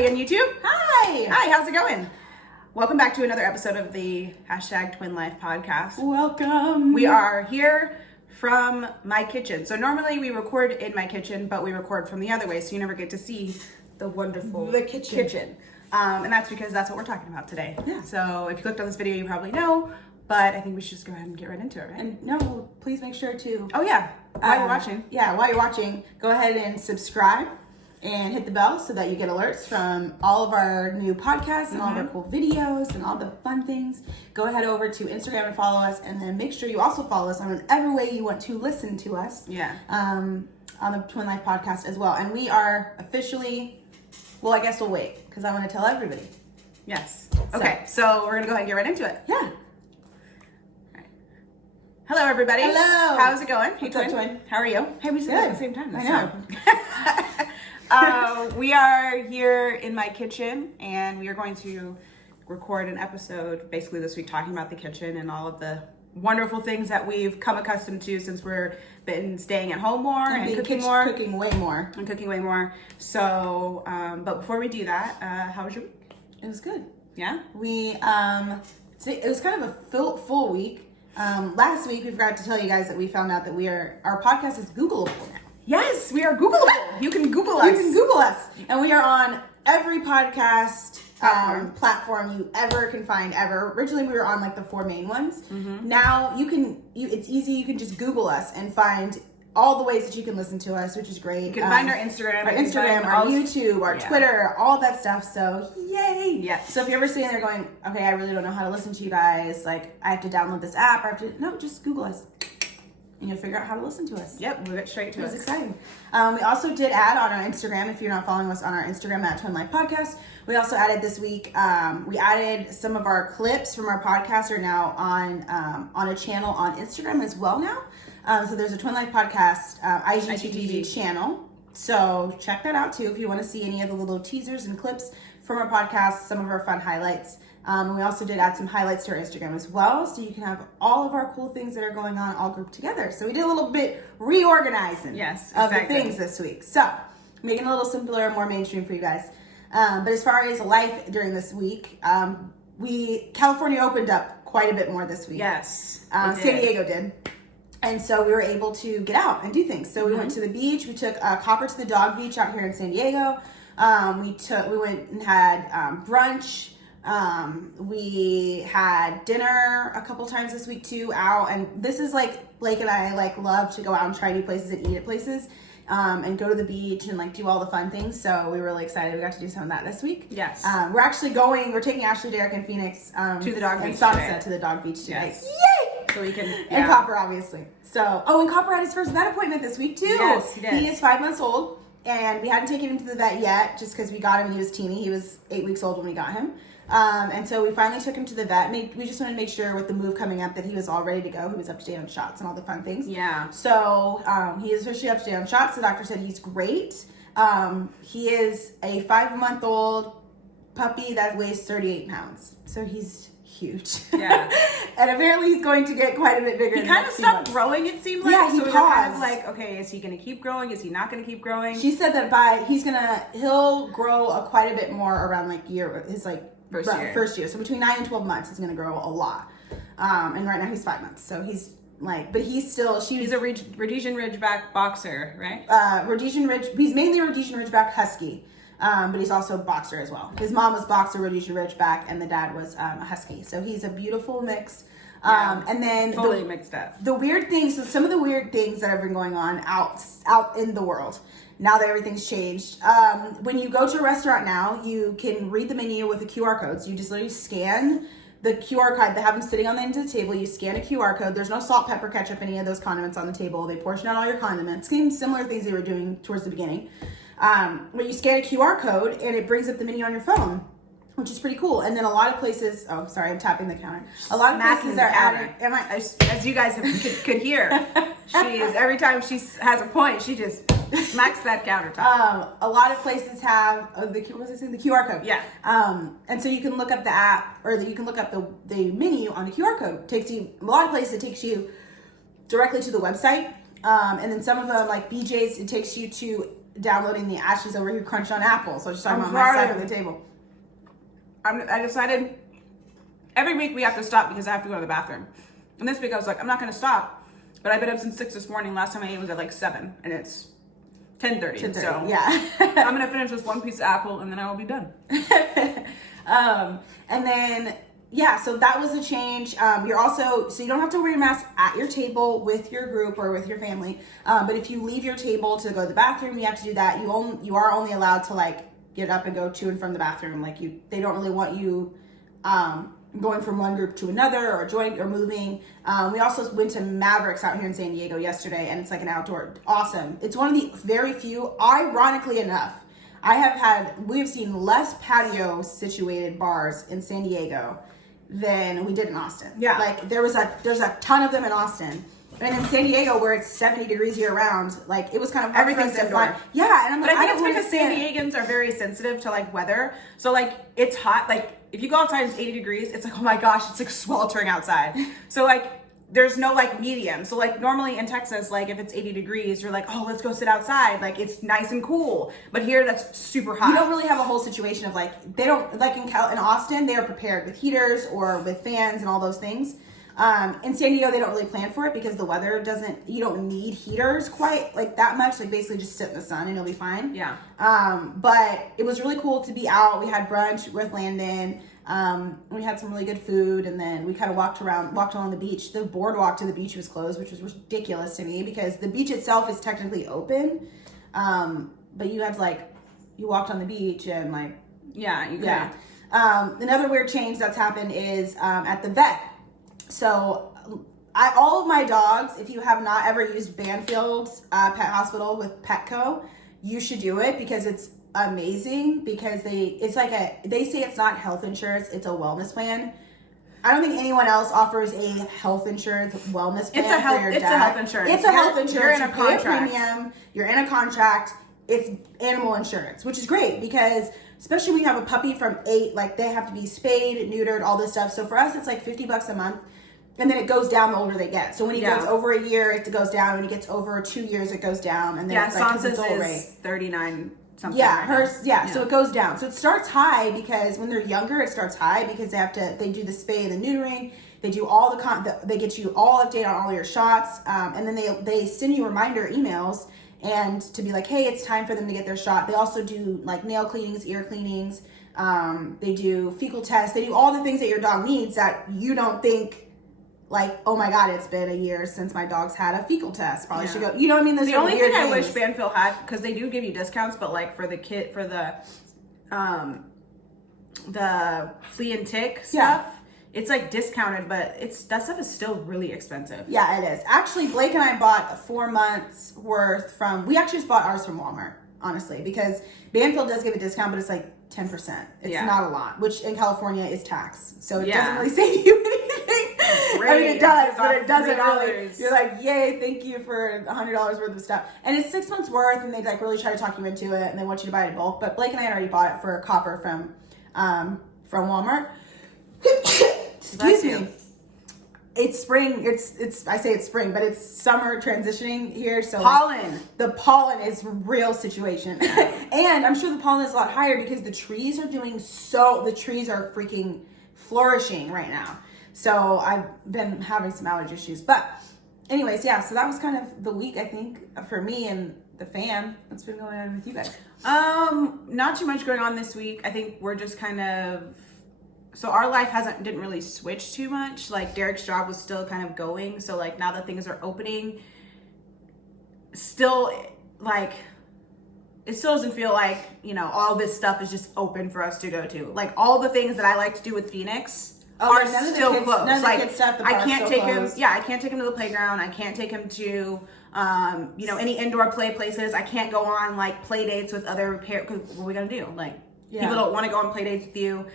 everybody on YouTube. Hi. Hi, how's it going? Welcome back to another episode of the #Twin Life podcast. Welcome. We are here from my kitchen. So normally we record in my kitchen, but we record from the other way, so you never get to see the wonderful kitchen. And that's because that's what we're talking about today. Yeah. So if you clicked on this video, you probably know, but I think we should just go ahead and get right into it, right? And no, please make sure to. Oh yeah, while you're watching. Yeah, while you're watching, go ahead and subscribe and hit the bell so that you get alerts from all of our new podcasts and all of our cool videos and all the fun things. Go ahead over to Instagram and follow us, and then make sure you also follow us on whatever way you want to listen to us. Yeah. On the Twin Life podcast as well. And we are officially, well, I guess we'll wait because I want to tell everybody. Yes. Okay, so we're gonna go ahead and get right into it. Yeah. Hello, everybody. Hello. How's it going? What's up, Twin? How are you? Hey, we said that at the same time. I know. We are here in my kitchen, and we are going to record an episode basically this week talking about the kitchen and all of the wonderful things that we've come accustomed to since we're been staying at home more and cooking more. Cooking way more. And cooking way more. So, but before we do that, how was your week? It was good. Yeah? We, it was kind of a full week. Last week, we forgot to tell you guys that we found out that our podcast is Googleable now. Yes, we are Googleable. You can Google us. You can Google us. And we are on every podcast platform you ever can find ever. Originally, we were on like the 4 main ones. Mm-hmm. Now, it's easy. You can just Google us and find all the ways that you can listen to us, which is great. You can find our Instagram, our YouTube, our Twitter, all that stuff. So, yay! Yeah. So if you're ever sitting there going, okay, I really don't know how to listen to you guys, like I have to download this app, no, just Google us. And you'll figure out how to listen to us. Yep, we'll get straight to it. It was exciting. We also did add on our Instagram, if you're not following us on our Instagram at Twin Life Podcast, we also added this week, we added some of our clips from our podcast are now on a channel on Instagram as well now. So there's a Twin Life Podcast IGTV channel. So check that out too if you want to see any of the little teasers and clips from our podcast, some of our fun highlights. And we also did add some highlights to our Instagram as well, so you can have all of our cool things that are going on all grouped together. So we did a little bit reorganizing of the things this week. So making it a little simpler and more mainstream for you guys. But as far as life during this week, California opened up quite a bit more this week. Yes, San Diego did. And so we were able to get out and do things. So we went to the beach. We took Copper to the Dog Beach out here in San Diego. We went and had brunch. We had dinner a couple times this week too out, and this is like Blake and I love to go out and try new places and eat at places, and go to the beach and do all the fun things. So we were really excited. We got to do some of that this week. Yes. We're taking Ashley, Derek, and Phoenix to the dog beach and Sansa to the dog beach today. Yes. Yay! So we can and Copper obviously. So and Copper had his first vet appointment this week too. Yes, he did. He is 5 months old, and we hadn't taken him to the vet yet just because we got him when he was teeny. He was 8 weeks old when we got him. And so we finally took him to the vet. We just wanted to make sure with the move coming up that he was all ready to go. He was up to date on shots and all the fun things. Yeah. So he is officially up to date on shots. The doctor said he's great. He is a 5-month-old puppy that weighs 38 pounds. So he's huge. Yeah. And apparently he's going to get quite a bit bigger. He kind of stopped growing, it seemed like. Yeah, he so we were kind of like, okay, is he going to keep growing? Is he not going to keep growing? She said that he'll grow quite a bit more around his first year. So between 9 and 12 months, he's going to grow a lot. And right now he's 5 months. So he's he's a Rhodesian Ridgeback boxer, right? He's mainly a Rhodesian Ridgeback Husky. But he's also a boxer as well. His mom was boxer, Rhodesian Ridgeback, and the dad was a Husky. So he's a beautiful mix. And then totally mixed up. The weird things, so some of the weird things that have been going on out in the world, now that everything's changed. When you go to a restaurant now, you can read the menu with a QR code. So you just literally scan the QR code. They have them sitting on the end of the table. You scan a QR code. There's no salt, pepper, ketchup, any of those condiments on the table. They portion out all your condiments. Similar things they were doing towards the beginning. Where you scan a QR code and it brings up the menu on your phone, which is pretty cool. And then a lot of places, oh, sorry, I'm tapping the counter. A lot of places are adding, as you guys could hear, every time she has a point, she just smacks that countertop. A lot of places have the QR code. Yeah. And so you can look up the app, or you can look up the menu on the QR code. A lot of places it takes you directly to the website. And then some of them, like BJ's, it takes you to downloading the app. She's over here crunching on apples. So she's talking about my side of the table. I decided every week we have to stop because I have to go to the bathroom. And this week I was like, I'm not going to stop. But I've been up since 6 this morning. Last time I ate was at like 7. And it's 10:30. So yeah. I'm going to finish this one piece of apple and then I will be done. And then, yeah, so that was a change. You're also, so you don't have to wear your mask at your table with your group or with your family. But if you leave your table to go to the bathroom, you have to do that. You are only allowed to like get up and go to and from the bathroom. Like they don't really want you going from one group to another or joining or moving. We also went to Mavericks out here in San Diego yesterday, and it's like an outdoor, awesome. It's one of the very few, ironically enough, we have seen less patio situated bars in San Diego than we did in Austin. Yeah. Like there's a ton of them in Austin. And in San Diego, where it's 70 degrees year round, like it was kind of hard for us to find. Yeah, and I'm like, but I think it's because San Diegans are very sensitive to like weather. So like it's hot. Like if you go outside and it's 80 degrees, it's like, oh my gosh, it's like sweltering outside. So like there's no like medium. So like normally in Texas, like if it's 80 degrees, you're like, oh, let's go sit outside. Like it's nice and cool. But here that's super hot. You don't really have a whole situation of like, they don't, like in Austin, they are prepared with heaters or with fans and all those things. In San Diego, they don't really plan for it because the weather you don't need heaters quite like that much. Like basically just sit in the sun and you'll be fine. Yeah. But it was really cool to be out. We had brunch with Landon. We had some really good food, and then we kind of walked along the beach. The boardwalk to the beach was closed, which was ridiculous to me because the beach itself is technically open. But you had to you walked on the beach and Yeah. Another weird change that's happened is at the vet. So all of my dogs, if you have not ever used Banfield's Pet Hospital with Petco, you should do it because it's amazing because they say it's not health insurance, it's a wellness plan. I don't think anyone else offers a health insurance wellness plan. It's a health insurance. It's a health insurance. You're in a contract. Premium, you're in a contract. It's animal insurance, which is great because especially when you have a puppy from 8, like they have to be spayed, neutered, all this stuff. So for us, it's like $50 a month. And then it goes down the older they get. So when he gets over a year, it goes down. When he gets over 2 years, it goes down. And then it's like his adult rate. 39 something. Yeah, hers. So it goes down. So it starts high because when they're younger, it starts high because they do the spay and the neutering. They do all they get you all updated on all your shots. And then they send you reminder emails and to be like, hey, it's time for them to get their shot. They also do like nail cleanings, ear cleanings. They do fecal tests. They do all the things that your dog needs that you don't think like, oh my God, it's been a year since my dog's had a fecal test. Probably should go. You know what I mean? The only thing I wish Banfield had, because they do give you discounts, but like for the flea and tick stuff, it's like discounted, but that stuff is still really expensive. Yeah, it is. Actually, Blake and I bought 4 months worth we actually just bought ours from Walmart, honestly, because Banfield does give a discount, but it's like 10%. It's not a lot, which in California is taxed. So it doesn't really save you anything. I mean, it does, but it doesn't really. You're like, yay, thank you for $100 worth of stuff. And it's 6 months worth, and they like really try to talk you into it, and they want you to buy it in bulk. But Blake and I had already bought it for a copper from Walmart. Excuse me. It's spring. I say it's spring, but it's summer transitioning here. So pollen. The pollen is a real situation. And I'm sure the pollen is a lot higher because the trees are freaking flourishing right now. So I've been having some allergy issues. But anyways, yeah, so that was kind of the week, I think, for me and the fam. What's been going on with you guys? Not too much going on this week. I think we're just kind of, so our life didn't really switch too much. Like Derek's job was still kind of going. So like now that things are opening, still like, it still doesn't feel like, all this stuff is just open for us to go to. Like all the things that I like to do with Phoenix are still closed. None of the kids stuff, I can't take him. Yeah, I can't take him to the playground. I can't take him to, any indoor play places. I can't go on like play dates with other parents. What are we gonna do? Like people don't want to go on play dates with you.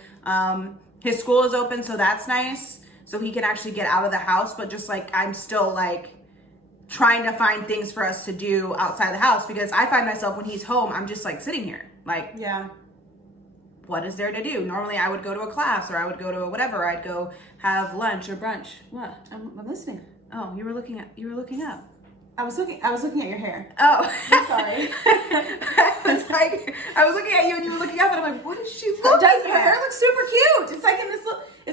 His school is open, so that's nice. So he can actually get out of the house. But just like I'm still like trying to find things for us to do outside the house because I find myself when he's home, I'm just like sitting here, like what is there to do? Normally I would go to a class or I would go to whatever. I'd go have lunch or brunch. What? I'm listening. Oh, you were looking up. I was looking at your hair. Oh. I'm sorry. I was looking at you and you were looking up and I'm like, what is she looking at? Her hair looks super cute. It's like in this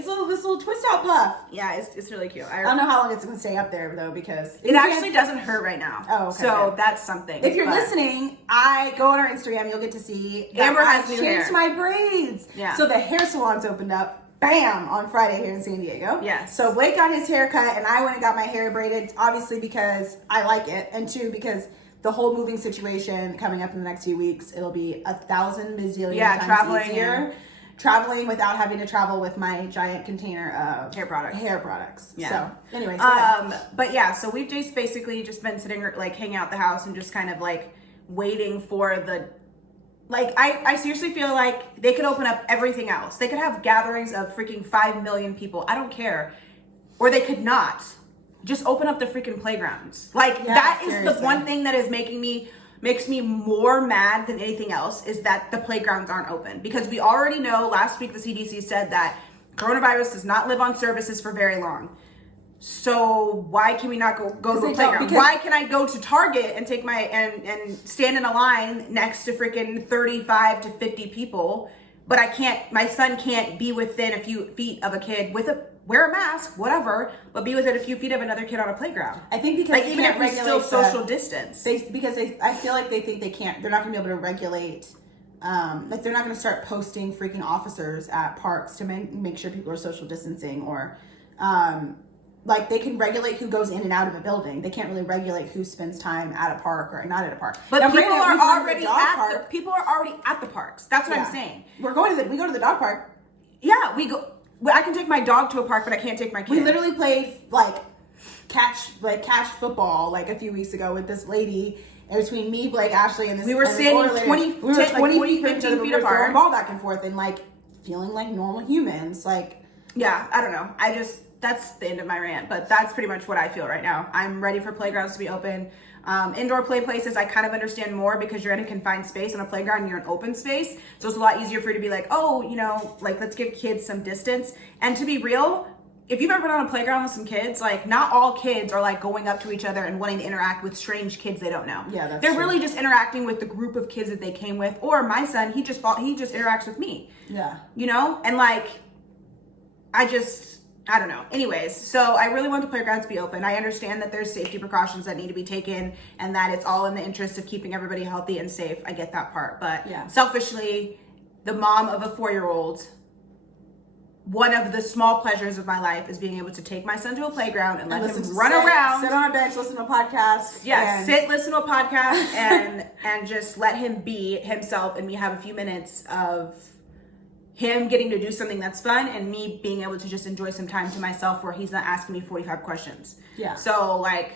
little twist out puff. Yeah, it's really cute. I don't know how long it's going to stay up there though, because it actually doesn't hurt right now. Oh, okay. So that's something. If you're listening, I go on our Instagram, you'll get to see that Amber has new changed hair. my braids. Yeah. So the hair salon's opened up. Bam! On Friday here in San Diego. Yes. So Blake got his hair cut, and I went and got my hair braided, obviously because I like it, and two, because the whole moving situation coming up in the next few weeks, it'll be 1,000 bazillion times traveling easier. Traveling without having to travel with my giant container of hair products. Yeah. So, anyways. But yeah, so we've just basically just been sitting, like, hanging out the house and just kind of like waiting for the. Like, I seriously feel like they could open up everything else. They could have gatherings of freaking 5 million people. I don't care. Or they could not. Just open up the freaking playgrounds. Like, yeah, that seriously. is the one thing that is makes me more mad than anything else, is that the playgrounds aren't open. Because we already know, last week the CDC said that coronavirus does not live on surfaces for very long. So why can we not go to a playground? Why can I go to Target and take and stand in a line next to freaking 35 to 50 people, but my son can't be within a few feet of a kid wear a mask, whatever, but be within a few feet of another kid on a playground. I think because like, even if we still social distance. I feel like they think they can't, they're not gonna be able to regulate, like they're not gonna start posting freaking officers at parks to make sure people are social distancing, or, like they can regulate who goes in and out of a building. They can't really regulate who spends time at a park or not at a park. But people are already at the parks. That's what I'm saying. We go to the dog park. Yeah, we go. I can take my dog to a park, but I can't take my kid. We literally played catch football like a few weeks ago with this lady. And between me, Blake, Ashley, and this, we were standing 20 15 feet apart, throwing ball back and forth, and like feeling like normal humans. Like, yeah, I don't know. That's the end of my rant, but that's pretty much what I feel right now. I'm ready for playgrounds to be open. Indoor play places, I kind of understand more because you're in a confined space. On a playground, you're in open space. So it's a lot easier for you to be like, oh, like, let's give kids some distance. And to be real, if you've ever been on a playground with some kids, like, not all kids are like going up to each other and wanting to interact with strange kids they don't know. Yeah, they're really just interacting with the group of kids that they came with. Or my son, he just interacts with me. Yeah. And like, I don't know. Anyways, so I really want the playgrounds to be open. I understand that there's safety precautions that need to be taken and that it's all in the interest of keeping everybody healthy and safe. I get that part. But selfishly, the mom of a 4-year-old, one of the small pleasures of my life is being able to take my son to a playground and let him run around. Sit on our bench, listen to a podcast. Yeah, listen to a podcast and just let him be himself, and we have a few minutes of him getting to do something that's fun and me being able to just enjoy some time to myself where he's not asking me 45 questions. Yeah. So, like,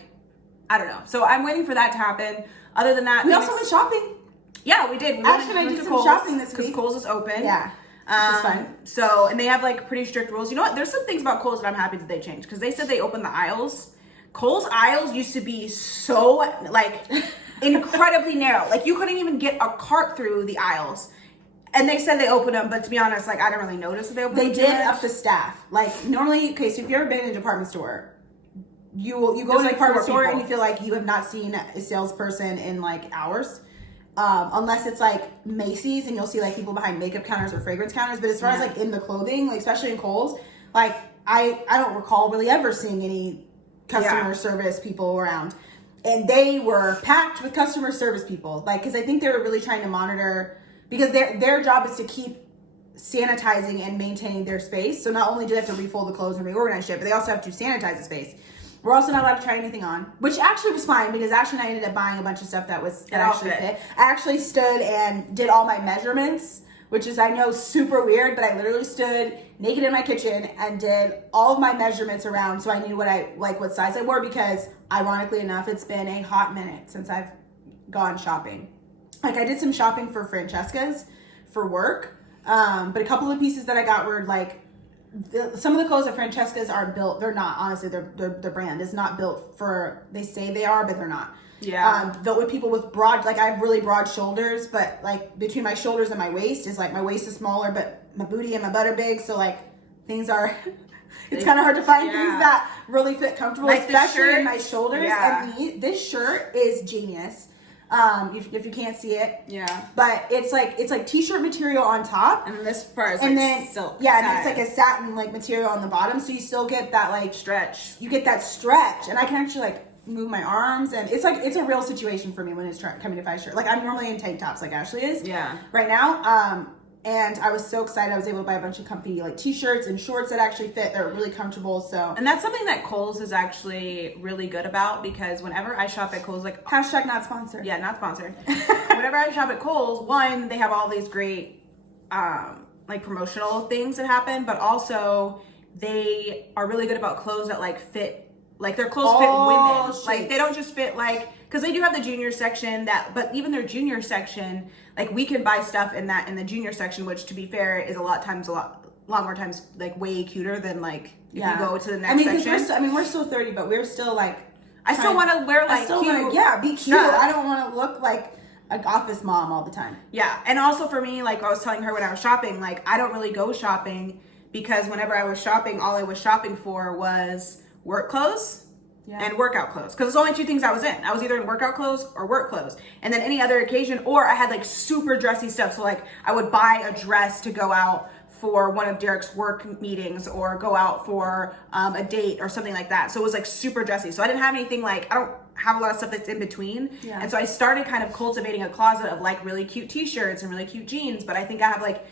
I don't know. So I'm waiting for that to happen. Other than that, we also went shopping. Yeah, we did. Actually, I did some shopping this week because Kohl's is open. Yeah. It's fun. So, and they have like pretty strict rules. You know what? There's some things about Kohl's that I'm happy that they changed because they said they opened the aisles. Kohl's aisles used to be so like incredibly narrow. Like you couldn't even get a cart through the aisles. And they said they opened them, but to be honest, like I didn't really notice that they opened them. They did up the staff. Like normally, okay, so if you've ever been in a department store, you go to a department store and you feel like you have not seen a salesperson in like hours. Unless it's like Macy's and you'll see like people behind makeup counters or fragrance counters. But as far as like in the clothing, like especially in Kohl's, like I don't recall really ever seeing any customer service people around. And they were packed with customer service people. Like, because I think they were really trying to monitor, because their job is to keep sanitizing and maintaining their space. So not only do they have to refold the clothes and reorganize shit, but they also have to sanitize the space. We're also not allowed to try anything on, which actually was fine because Ashley and I ended up buying a bunch of stuff that actually fit. I actually stood and did all my measurements, which is, I know, super weird, but I literally stood naked in my kitchen and did all of my measurements around so I knew what size I wore, because ironically enough, it's been a hot minute since I've gone shopping. Like I did some shopping for Francesca's for work, but a couple of pieces that I got were like, some of the clothes at Francesca's aren't built. They're not, honestly. Their brand is not built for. They say they are, but they're not. Yeah. Built with people with broad. Like I have really broad shoulders, but like between my shoulders and my waist is like my waist is smaller, but my booty and my butt are big. So like things are It's kind of hard to find Yeah. things that really fit comfortable, Like the especially in my shirts, shoulders yeah. and knee. This shirt is genius. If you can't see it, Yeah. but it's like t-shirt material on top, And then this part is and like then silk. yeah, and satin. it's like a satin like material on the bottom, so you still get that like stretch. you get that stretch, and I can actually like move my arms, and it's a real situation for me when it's coming to find shirt. Like I'm normally in tank tops like Ashley is right now, and I was so excited I was able to buy a bunch of comfy like t-shirts and shorts that actually fit. They're really comfortable. So, and that's something that Kohl's is actually really good about, because whenever I shop at Kohl's, like hashtag not sponsored. yeah, not sponsored. Whenever I shop at Kohl's, one, they have all these great like promotional things that happen, but also they are really good about clothes that like fit, like their clothes fit women. Like they don't just fit like, because they do have the junior section but even their junior section, like we can buy stuff in the junior section, which to be fair is a lot more times like way cuter than like if you go to the next section. We're still 30, but we're still like I still want to wear like cute. Be cute. stuff. I don't want to look like an office mom all the time. Yeah, and also for me, like I was telling her when I was shopping, like I don't really go shopping because whenever I was shopping, all I was shopping for was work clothes and workout clothes, because it's only two things I was in. I was either in workout clothes or work clothes, and then any other occasion, or I had like super dressy stuff. So like I would buy a dress to go out for one of Derek's work meetings or go out for a date or something like that. So it was like super dressy. So I didn't have anything like, I don't have a lot of stuff that's in between. Yeah. And so I started kind of cultivating a closet of like really cute t-shirts and really cute jeans. But I think I have like,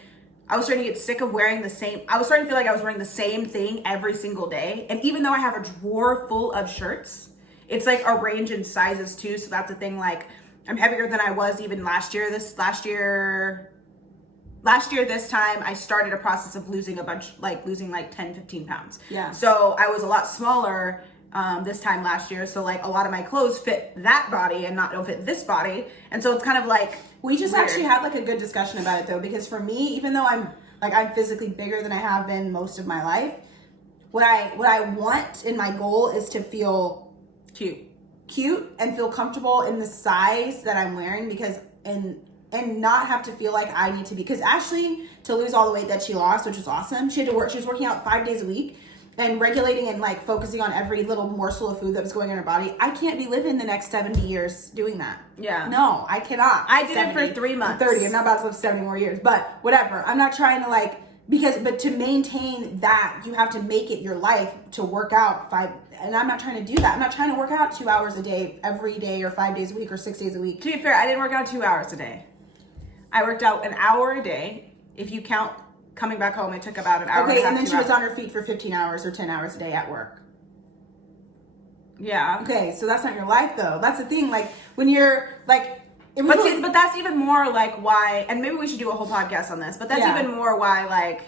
I was starting to get sick of wearing I was starting to feel like I was wearing the same thing every single day. And even though I have a drawer full of shirts, it's like a range in sizes too. So that's the thing, like I'm heavier than I was even last year this time, I started a process of losing losing like 10, 15 pounds. Yeah. So I was a lot smaller this time last year. So like a lot of my clothes fit that body and don't fit this body. And so it's kind of like, we just weird. actually had like a good discussion about it though, because for me, even though I'm physically bigger than I have been most of my life, what I want in my goal is to feel cute and feel comfortable in the size that I'm wearing, because and not have to feel like I need to be, because Ashley, to lose all the weight that she lost, which was awesome, she was working out 5 days a week and regulating and like focusing on every little morsel of food that was going in her body. I can't be living the next 70 years doing that. Yeah. No, I cannot. I did it for 3 months. I'm 30. I'm not about to live 70 more years, but whatever. I'm not trying to like, but to maintain that, you have to make it your life to work out and I'm not trying to do that. I'm not trying to work out 2 hours a day every day or 5 days a week or 6 days a week. To be fair, I didn't work out 2 hours a day. I worked out an hour a day. If you count coming back home, it took about an hour and a half. And then she was hours. on her feet for 15 hours or 10 hours a day at work. Yeah. Okay, so that's not your life though. That's the thing. Like when you're like, but that's even more like why, and maybe we should do a whole podcast on this, but that's even more why, like,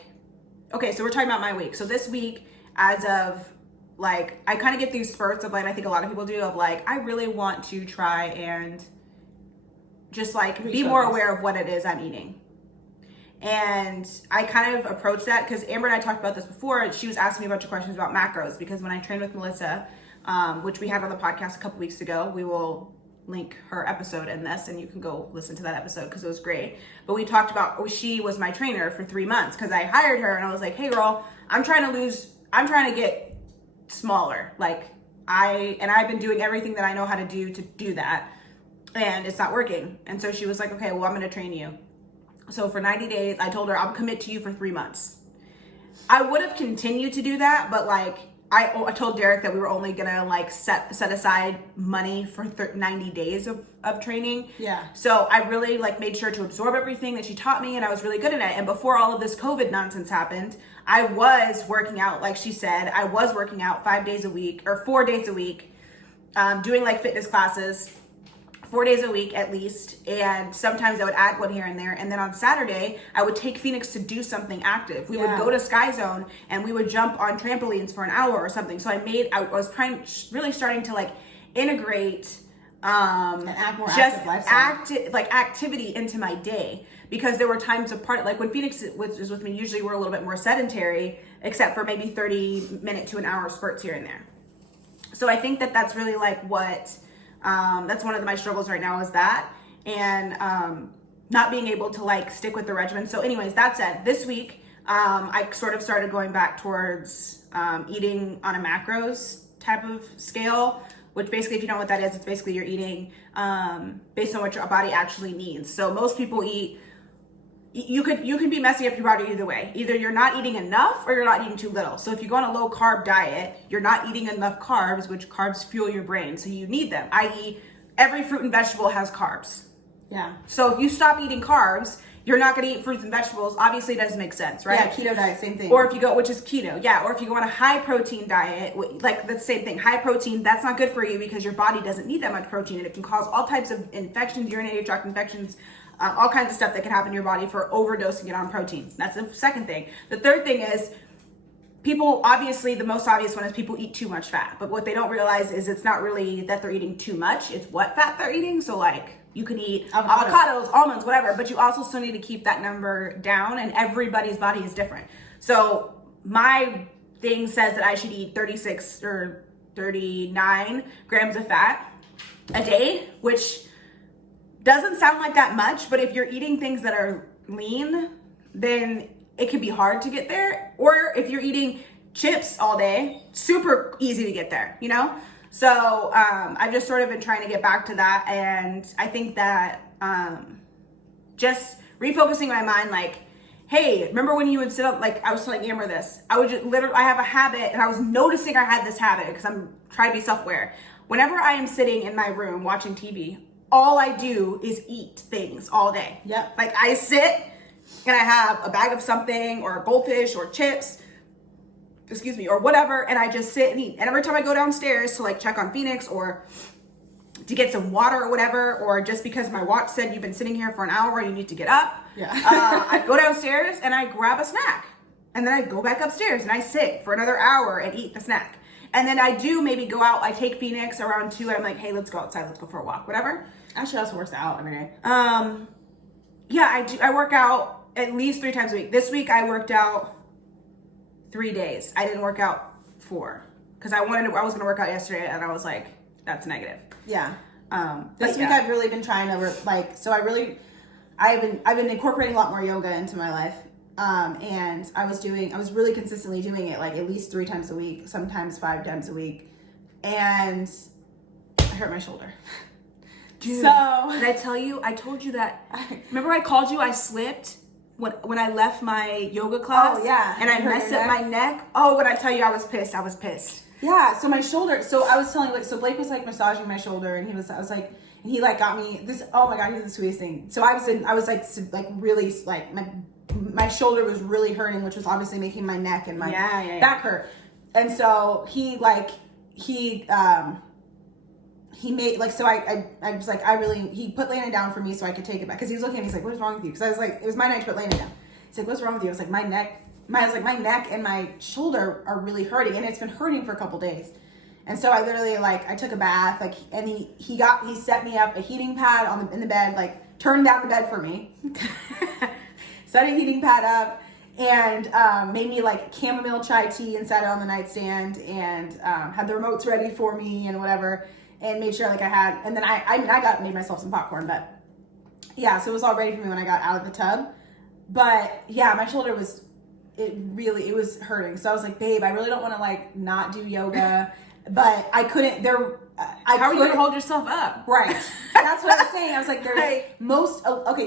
okay, so we're talking about my week. So this week, as of like, I kind of get these spurts of like, I think a lot of people do, of like, I really want to try and just like be more aware of what it is I'm eating. And I kind of approached that because Amber and I talked about this before. She was asking me a bunch of questions about macros, because when I trained with Melissa, which we had on the podcast a couple weeks ago, we will link her episode in this and you can go listen to that episode because it was great. But we talked about, she was my trainer for 3 months because I hired her and I was like, hey girl, I'm trying to get smaller. Like I've been doing everything that I know how to do that, and it's not working. And so she was like, okay, well, I'm going to train you. So for 90 days, I told her I'll commit to you for 3 months. I would have continued to do that, but like I told Derek that we were only gonna like set aside money for 90 days of training. Yeah. So I really like made sure to absorb everything that she taught me, and I was really good at it. And before all of this COVID nonsense happened, I was working out, like she said, I was working out 5 days a week or 4 days a week, doing like fitness classes 4 days a week at least, and sometimes I would add one here and there. And then on Saturday, I would take Phoenix to do something active. We would go to Sky Zone and we would jump on trampolines for an hour or something. So I was really starting to like integrate an more active lifestyle. Activity into my day, because there were times apart, like when Phoenix was with me, usually we're a little bit more sedentary, except for maybe 30-minute to an hour spurts here and there. So I think that that's really like what. That's one of my struggles right now, is that, and not being able to like stick with the regimen. So anyways, that said, this week I sort of started going back towards eating on a macros type of scale, which basically, if you know what that is, it's basically you're eating based on what your body actually needs. So most people eat, you could be messing up your body either way. Either you're not eating enough or you're not eating too little. So if you go on a low carb diet, you're not eating enough carbs, which carbs fuel your brain. So you need them, i.e. every fruit and vegetable has carbs. Yeah. So if you stop eating carbs, you're not going to eat fruits and vegetables. Obviously, it doesn't make sense, right? Yeah, keto diet, same thing. Or if you go, which is keto, yeah. Or if you go on a high protein diet, like the same thing. High protein, that's not good for you because your body doesn't need that much protein, and it can cause all types of infections, urinary tract infections, all kinds of stuff that can happen in your body for overdosing it on protein. That's the second thing. The third thing is people, obviously, the most obvious one is people eat too much fat. But what they don't realize is it's not really that they're eating too much. It's what fat they're eating. So like you can eat avocados, almonds, whatever, but you also still need to keep that number down, and everybody's body is different. So my thing says that I should eat 36 or 39 grams of fat a day, which doesn't sound like that much, but if you're eating things that are lean, then it can be hard to get there. Or if you're eating chips all day, super easy to get there, you know? So I've just sort of been trying to get back to that. And I think that just refocusing my mind, like, hey, remember when you would sit up, like I was telling Amber this, I would just literally, I have a habit, and I was noticing I had this habit because I'm trying to be self-aware. Whenever I am sitting in my room watching TV, all I do is eat things all day. Yep. Like I sit and I have a bag of something or a goldfish or chips, or whatever, and I just sit and eat. And every time I go downstairs to like check on Phoenix or to get some water or whatever, or just because my watch said you've been sitting here for an hour and you need to get up, I go downstairs and I grab a snack. And then I go back upstairs and I sit for another hour and eat the snack. And then I do maybe go out, I take Phoenix around 2 and I'm like, hey, let's go outside, let's go for a walk, whatever. Actually, also works out every day. Yeah, I do. I work out at least 3 times a week. This week I worked out 3 days. I didn't work out 4 because I was going to work out yesterday and I was like, that's negative. Yeah. This week I've really been trying to I've been incorporating a lot more yoga into my life. And I was really consistently doing it like at least 3 times a week, sometimes 5 times a week. And I hurt my shoulder. Dude, so did I tell you? I told you that. Remember I called you, I slipped when I left my yoga class? Oh, yeah. And I messed up my neck. Oh, when I tell you I was pissed. Yeah, so my shoulder, so I was telling, like, so Blake was like massaging my shoulder, and he got me this, oh my God, he was the sweetest thing. So I was really, like, my shoulder was really hurting, which was obviously making my neck and my back hurt. And so he made, like, so I was like, he put Lana down for me so I could take it back. Cause he was looking at me, he's like, what is wrong with you? Cause I was like, it was my night to put Lana down. He's like, what's wrong with you? I was like, my neck and my shoulder are really hurting, and it's been hurting for a couple days. And so I literally, like, I took a bath, like, and he set me up a heating pad in the bed, like, turned down the bed for me, set a heating pad up, and made me like chamomile chai tea and sat it on the nightstand, and had the remotes ready for me and whatever, and made sure like I had, and then I made myself some popcorn, but yeah, so it was all ready for me when I got out of the tub. But yeah, my shoulder was, it was hurting. So I was like, babe, I really don't want to like not do yoga, but I couldn't, how are you going to hold yourself up? Right. That's what I was saying. I was like,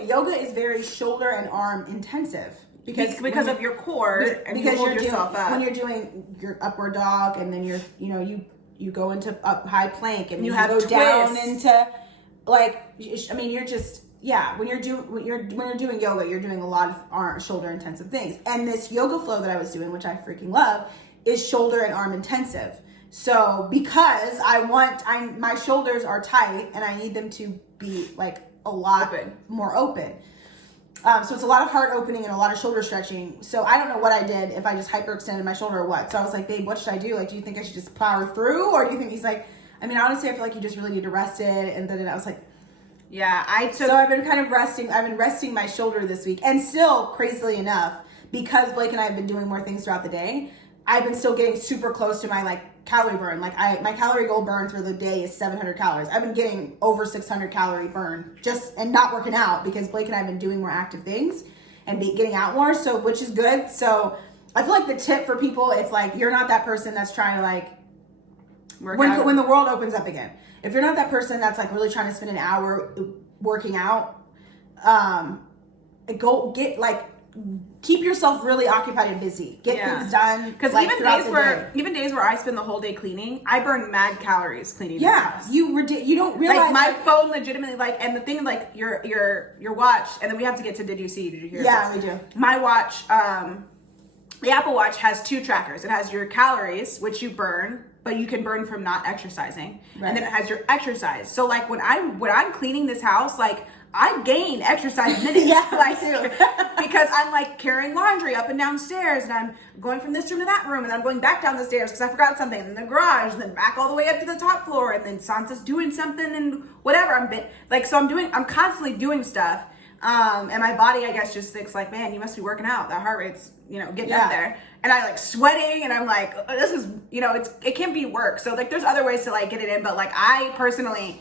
yoga is very shoulder and arm intensive. Because of your core, and because you hold yourself up. When you're doing your upward dog, and then you go into up high plank, and you have go twists. Down into, like, I mean, you're just, yeah, when you're doing yoga, you're doing a lot of arm, shoulder intensive things. And this yoga flow that I was doing, which I freaking love, is shoulder and arm intensive. So because my shoulders are tight and I need them to be like a lot more open. So it's a lot of heart opening and a lot of shoulder stretching. So I don't know what I did, if I just hyperextended my shoulder or what. So I was like, babe, what should I do? Like, do you think I should just plow through? Or do you think, he's like, I mean, honestly, I feel like you just really need to rest it. And then I was like, yeah, so I've been kind of resting my shoulder this week. And still, crazily enough, because Blake and I have been doing more things throughout the day, I've been still getting super close to my like calorie burn. Like my calorie goal burn for the day is 700 calories. I've been getting over 600 calorie burn and not working out, because Blake and I have been doing more active things. and getting out more. So, which is good. So I feel like the tip for people, if like you're not that person that's trying to like, when the world opens up again, if you're not that person that's like really trying to spend an hour working out, go get like, keep yourself really occupied and busy. Get things done. Because like, even days where I spend the whole day cleaning, I burn mad calories cleaning. Yeah, you don't realize. Like my phone legitimately, like, and the thing, like your watch, and then we have to get to did you hear? Yeah, we do. My watch, the Apple Watch has 2 trackers. It has your calories, which you burn, but you can burn from not exercising, and then it has your exercise. So like when I'm cleaning this house, like I gain exercise minutes. Like too. Because I'm like carrying laundry up and downstairs, and I'm going from this room to that room, and I'm going back down the stairs because I forgot something in the garage, and then back all the way up to the top floor, and then Santa's doing something and whatever. I'm constantly doing stuff. And my body, I guess, just thinks like, man, you must be working out. That heart rate's, getting up there. And I like sweating, and I'm like, this is, it can't be work. So like, there's other ways to like get it in, but like I personally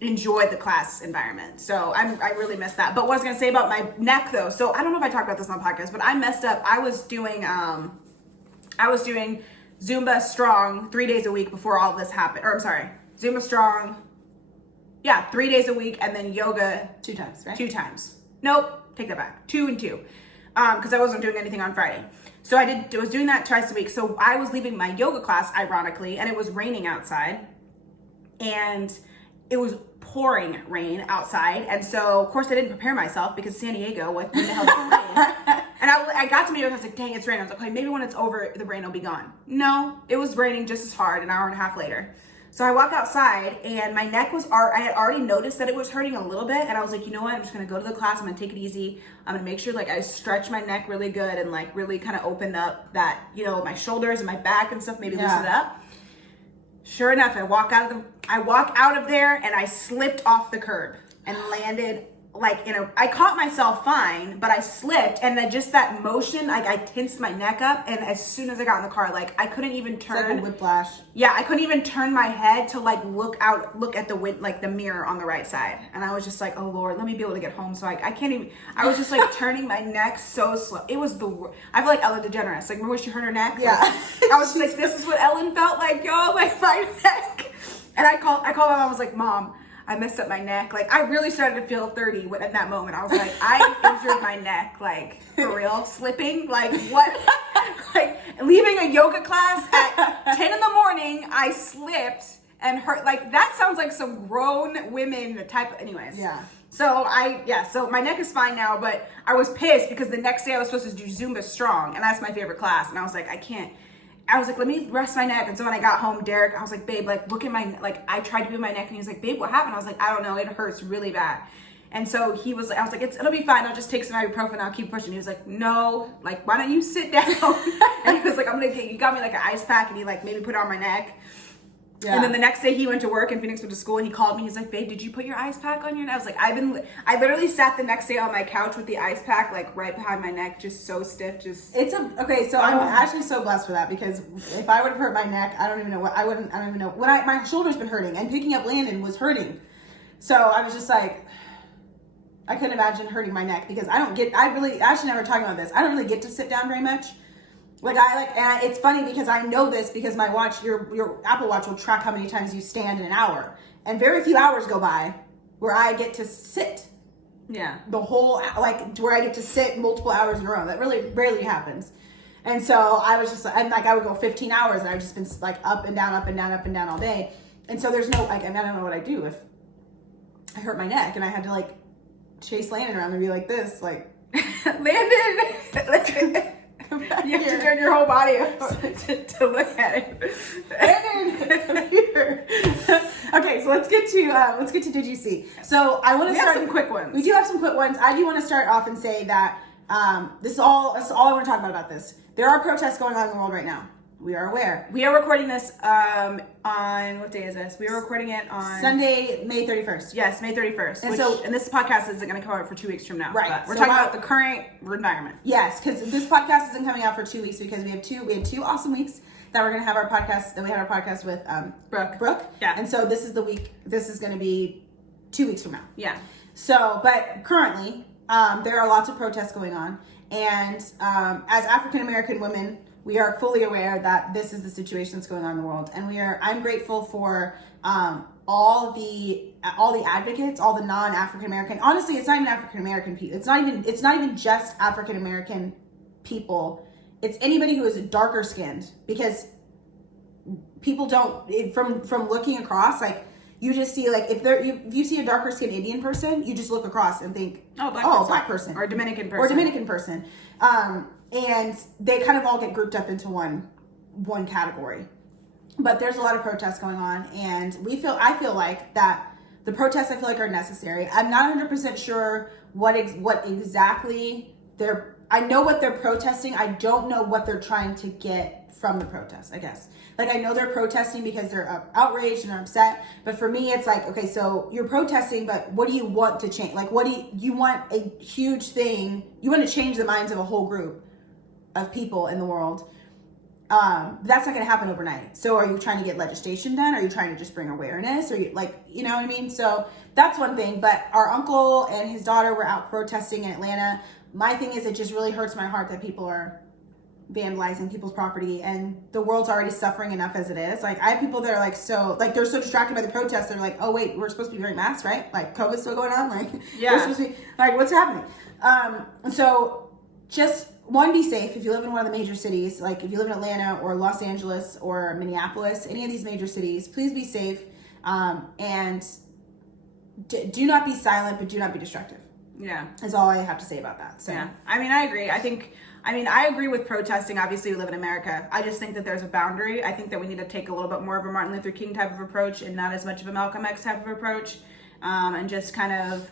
enjoy the class environment. So I really miss that. But what I was going to say about my neck though. So I don't know if I talked about this on the podcast, but I messed up. I was doing Zumba Strong 3 days a week before all this happened. Or I'm sorry, Zumba Strong. Yeah, 3 days a week, and then yoga 2 times, right? 2 times. Nope, take that back. 2 and 2. Because I wasn't doing anything on Friday. So I was doing that twice a week. So I was leaving my yoga class, ironically, and it was raining outside. And it was pouring rain outside. And so, of course, I didn't prepare myself because San Diego, when the hell is it rain? And I got to my yoga, I was like, dang, it's raining. I was like, okay, maybe when it's over, the rain will be gone. No, it was raining just as hard an hour and a half later. So I walk outside, and my neck I had already noticed that it was hurting a little bit, and I was like, you know what, I'm just going to go to the class, I'm going to take it easy, I'm going to make sure like I stretch my neck really good and like really kind of open up that, my shoulders and my back and stuff, maybe loosen it up. Sure enough, I walk out of there, and I slipped off the curb and landed like I caught myself fine, but I slipped, and then just that motion, like I tensed my neck up, and as soon as I got in the car, like I couldn't even turn. It's like a whiplash. Yeah, I couldn't even turn my head to like look at the mirror on the right side, and I was just like, oh Lord, let me be able to get home. So I can't even. I was just like turning my neck so slow. It was I feel like Ellen DeGeneres. Like, remember when she hurt her neck? Yeah. Like, I was just like, this is what Ellen felt like, y'all. Like my neck. And I called my mom. I was like, Mom, I messed up my neck. Like, I really started to feel 30 in that moment. I was like, I injured my neck, like, for real, slipping, like, what? Like, leaving a yoga class at 10 in the morning, I slipped and hurt. Like, that sounds like some grown women type, anyways. Yeah. So so my neck is fine now, but I was pissed because the next day I was supposed to do Zumba Strong, and that's my favorite class, and I was like, I was like, let me rest my neck. And so when I got home, Derek, I was like, babe, like, look at I tried to move my neck, and he was like, babe, what happened? I was like, I don't know. It hurts really bad. And so I was like, it'll be fine. I'll just take some ibuprofen. I'll keep pushing. He was like, no, like, why don't you sit down? And he was like, you got me like an ice pack, and he like maybe put it on my neck. Yeah. And then the next day he went to work, and Phoenix went to school, and he called me. He's like, babe, did you put your ice pack on your neck? I was like, I literally sat the next day on my couch with the ice pack, like right behind my neck, just so stiff, okay, so I'm actually so blessed for that, because if I would have hurt my neck, I don't even know my shoulder's been hurting, and picking up Landon was hurting. So I was just like, I couldn't imagine hurting my neck, because I actually never talking about this. I don't really get to sit down very much. And it's funny because I know this because my watch, your Apple Watch will track how many times you stand in an hour. And very few hours go by where I get to sit. Yeah. The whole, where I get to sit multiple hours in a row. That really rarely happens. And so I was just, I would go 15 hours, and I've just been like up and down, up and down, up and down all day. And so there's no, I don't know what I do if I hurt my neck and I had to like chase Landon around and be like this, like, Landon! You have to turn your whole body up to look at it. Okay, so let's get to Did You See? So I want to start some quick ones. We do have some quick ones. I do want to start off and say that this is all I want to talk about this. There are protests going on in the world right now. We are aware. We are recording this on, what day is this? We are recording it on Sunday, May 31st. Yes, May 31st. And this podcast isn't going to come out for 2 weeks from now. Right. But we're talking about the current environment. Yes, because this podcast isn't coming out for 2 weeks because we had 2 awesome weeks that we're going to have our podcast, that we had our podcast with Brooke. Yeah. And so this is going to be 2 weeks from now. Yeah. So, but currently, there are lots of protests going on. And as African-American women, we are fully aware that this is the situation that's going on in the world. And I'm grateful for all the advocates, all the non-African-American. Honestly, it's not even African-American people. It's not even just African-American people. It's anybody who is darker skinned, because people don't, from looking across, like, you just see, like, if you see a darker skinned Indian person, you just look across and think, black person. Or Dominican person. And they kind of all get grouped up into one category. But there's a lot of protests going on, and I feel like that the protests, I feel like, are necessary. I'm not 100% sure what exactly I know what they're protesting. I don't know what they're trying to get from the protests, I guess. Like, I know they're protesting because they're outraged and they're upset. But for me, it's like, okay, so you're protesting, but what do you want to change? Like, what do you want a huge thing? You want to change the minds of a whole group of people in the world. That's not going to happen overnight. So are you trying to get legislation done? Are you trying to just bring awareness? Or you know what I mean? So that's one thing. But our uncle and his daughter were out protesting in Atlanta. My thing is, it just really hurts my heart that people are vandalizing people's property, and the world's already suffering enough as it is. Like, I have people that are like, they're so distracted by the protests, they're like, oh wait, we're supposed to be wearing masks, right? Like, COVID's still going on? Like, we're supposed to be, like, what's happening? So just, one, be safe. If you live in one of the major cities, like if you live in Atlanta or Los Angeles or Minneapolis, any of these major cities, please be safe, and do not be silent, but do not be destructive. Yeah. Is all I have to say about that. So yeah. I mean, I agree. I agree with protesting. Obviously, we live in America. I just think that there's a boundary. I think that we need to take a little bit more of a Martin Luther King type of approach and not as much of a Malcolm X type of approach, and just kind of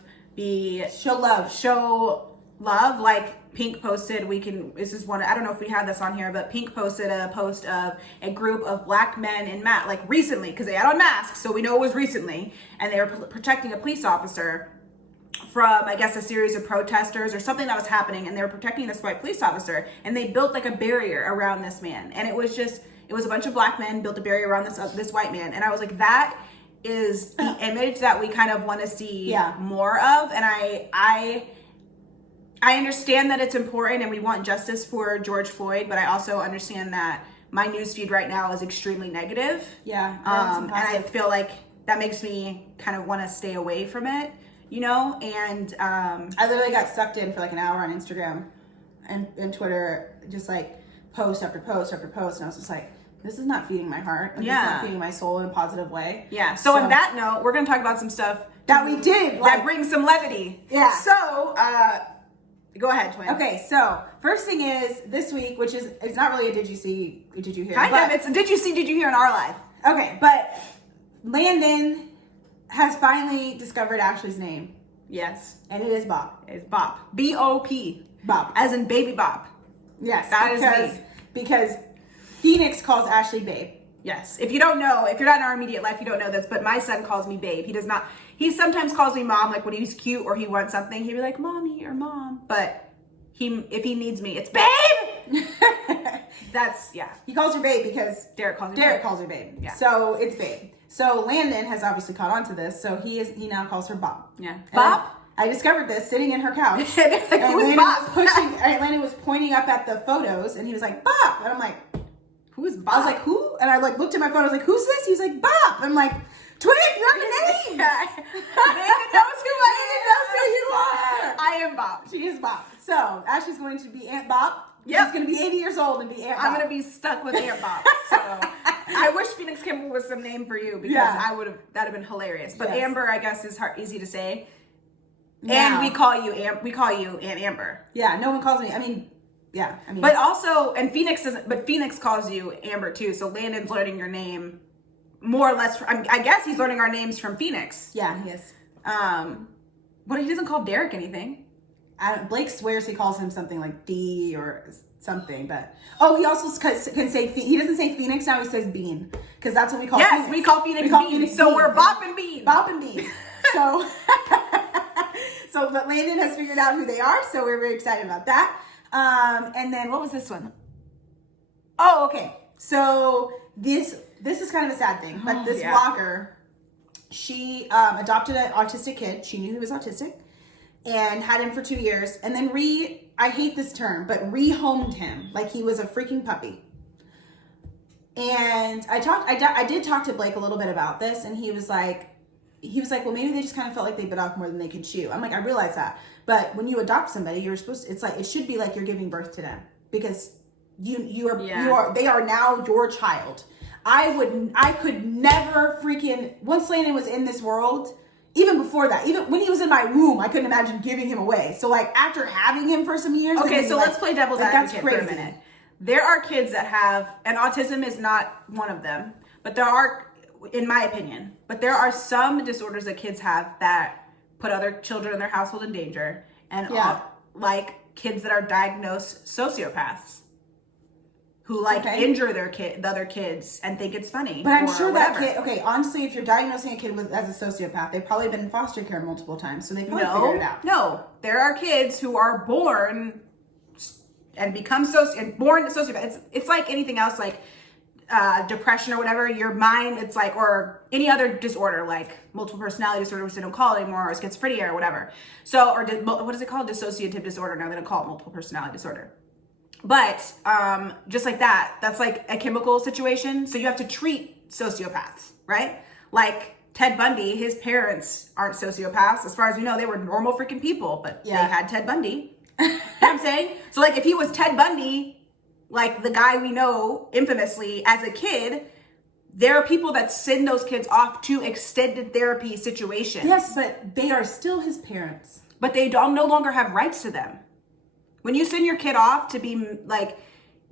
show love. Like Pink posted, this is one, I don't know if we had this on here, but Pink posted a post of a group of black men in masks, like recently, because they had on masks, so we know it was recently, and they were protecting a police officer from, I guess, a series of protesters or something that was happening, and they were protecting this white police officer, and they built like a barrier around this man, and it was a bunch of black men built a barrier around this white man, and I was like, that is the image that we kind of want to see more of. And I understand that it's important and we want justice for George Floyd, but I also understand that my newsfeed right now is extremely negative. Yeah. And I feel like that makes me kind of want to stay away from it, you know? And I literally got sucked in for like an hour on Instagram and Twitter, just like post after post after post. And I was just like, this is not feeding my heart. Like, yeah. This is not feeding my soul in a positive way. Yeah. So on that note, we're going to talk about some stuff that we did that brings some levity. Yeah. So, go ahead, Twin. Okay, so first thing is this week, which is, it's not really a did you see, did you hear? Kind of, it's a did you see, did you hear in our life. Okay, but Landon has finally discovered Ashley's name. Yes. And it is Bop. It's Bop. B-O-P. Bop. As in baby Bop. Yes. That is me. Because Phoenix calls Ashley babe. Yes. If you don't know, if you're not in our immediate life, you don't know this, but my son calls me babe. He does not, he sometimes calls me mom, like when he's cute or he wants something, he'd be like, mommy or mom. But if he needs me, it's babe. That's, yeah. He calls her babe because Derek calls her babe. Yeah. So it's babe. So Landon has obviously caught on to this. So he now calls her Bop. Yeah. Bop? I discovered this sitting in her couch. And Landon was pointing up at the photos and he was like, Bop. And I'm like, who is Bop? I was like, who? And I like looked at my phone. I was like, who's this? He's like, Bop. I'm like, Twig, you have a name. Landon knows who you are. I am Bop. She is Bop. So Ashley's going to be Aunt Bop. Yep. She's going to be 80 years old and be Aunt Bop. I'm going to be stuck with Aunt Bop. So I wish Phoenix came up with some name for you because that'd have been hilarious. But yes. Amber, I guess, is easy to say. Yeah. And we call you Aunt Amber. Yeah, no one calls me. But also, and Phoenix doesn't. But Phoenix calls you Amber too. So Landon's learning your name more or less. I guess he's learning our names from Phoenix. Yeah, he is. But he doesn't call Derek anything. Blake swears he calls him something like D or something. But he also can say he doesn't say Phoenix now. He says Bean because that's what we call. Yes, Phoenix. we call Phoenix Bean. So we're Bop and Bean. Bop and Bean. So. But Landon has figured out who they are, so we're very excited about that. And then what was this one? Oh, okay. So this is kind of a sad thing, but this vlogger, she adopted an autistic kid. She knew he was autistic, and had him for 2 years, and then I hate this term, but rehomed him like he was a freaking puppy. And I did talk to Blake a little bit about this, and he was like, well, maybe they just kind of felt like they bit off more than they could chew. I'm like, I realize that, but when you adopt somebody, it's like, it should be like you're giving birth to them, because they are now your child. I could never freaking, once Landon was in this world, even before that, even when he was in my womb, I couldn't imagine giving him away. So like after having him for some years. Okay, so let's play devil's advocate for a minute. There are kids that have, and autism is not one of them, but there are, in my opinion, but there are some disorders that kids have that put other children in their household in danger, and like kids that are diagnosed sociopaths who injure the other kids and think it's funny. But I'm sure that kid, okay, honestly, if you're diagnosing a kid as a sociopath, they've probably been in foster care multiple times, so they probably figured it out. No, there are kids who are born and become born sociopath. It's like anything else, like depression or whatever. Your mind, it's like, or any other disorder, like multiple personality disorder, which they don't call it anymore, or schizophrenia or whatever. So, or what is it called? Dissociative disorder. Now they don't call it multiple personality disorder. But just like that, that's like a chemical situation. So you have to treat sociopaths, right? Like Ted Bundy, his parents aren't sociopaths. As far as we know, they were normal freaking people, but they had Ted Bundy. You know what I'm saying? So like if he was Ted Bundy, like the guy we know infamously as a kid, there are people that send those kids off to extended therapy situations. Yes, but they are still his parents. But they no longer have rights to them. When you send your kid off to be like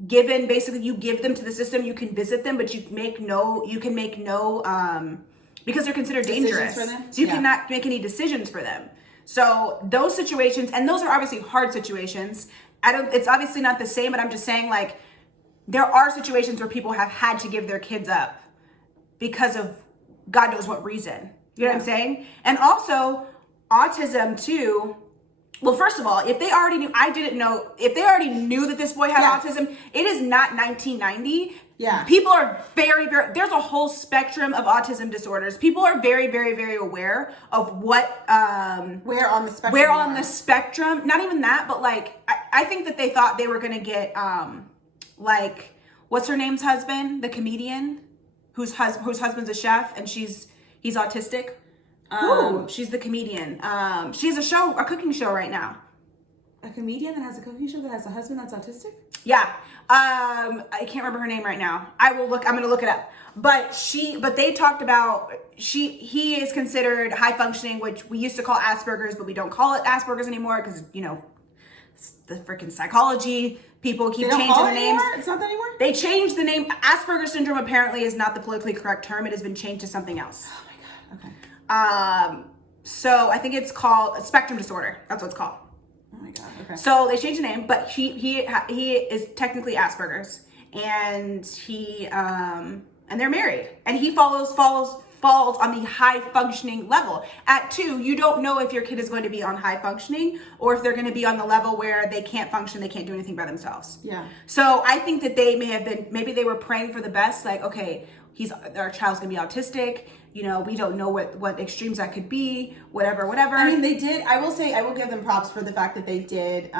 given, basically you give them to the system, you can visit them, but you can make no, because they're considered dangerous. For them? So you cannot make any decisions for them. So those situations, and those are obviously hard situations. It's obviously not the same, but I'm just saying like, there are situations where people have had to give their kids up because of God knows what reason. You know what I'm saying? And also autism too. Well, first of all, if they already knew, if they already knew that this boy had autism, it is not 1990. Yeah. People are very, very, there's a whole spectrum of autism disorders. People are very, very, very aware of what, where on the spectrum, not even that, but like, I think that they thought they were going to get, like, what's her name's husband? The comedian whose husband's a chef and he's autistic. She's the comedian. She has a cooking show right now. A comedian that has a cooking show that has a husband that's autistic? Yeah. I can't remember her name right now. I'm going to look it up. But they talked about, he is considered high functioning, which we used to call Asperger's, but we don't call it Asperger's anymore because, the freaking psychology people keep changing the names. It's not that anymore? They changed the name. Asperger's syndrome apparently is not the politically correct term. It has been changed to something else. Oh my God. Okay. So I think it's called spectrum disorder. That's what it's called. Oh my God. Okay. So they changed the name, but he is technically Asperger's, and and they're married, and he falls on the high functioning level. At 2, you don't know if your kid is going to be on high functioning or if they're going to be on the level where they can't function, they can't do anything by themselves. Yeah. So I think that maybe they were praying for the best, like, okay, our child's gonna be autistic. We don't know what extremes that could be, whatever. I mean, they did, I will give them props for the fact that they did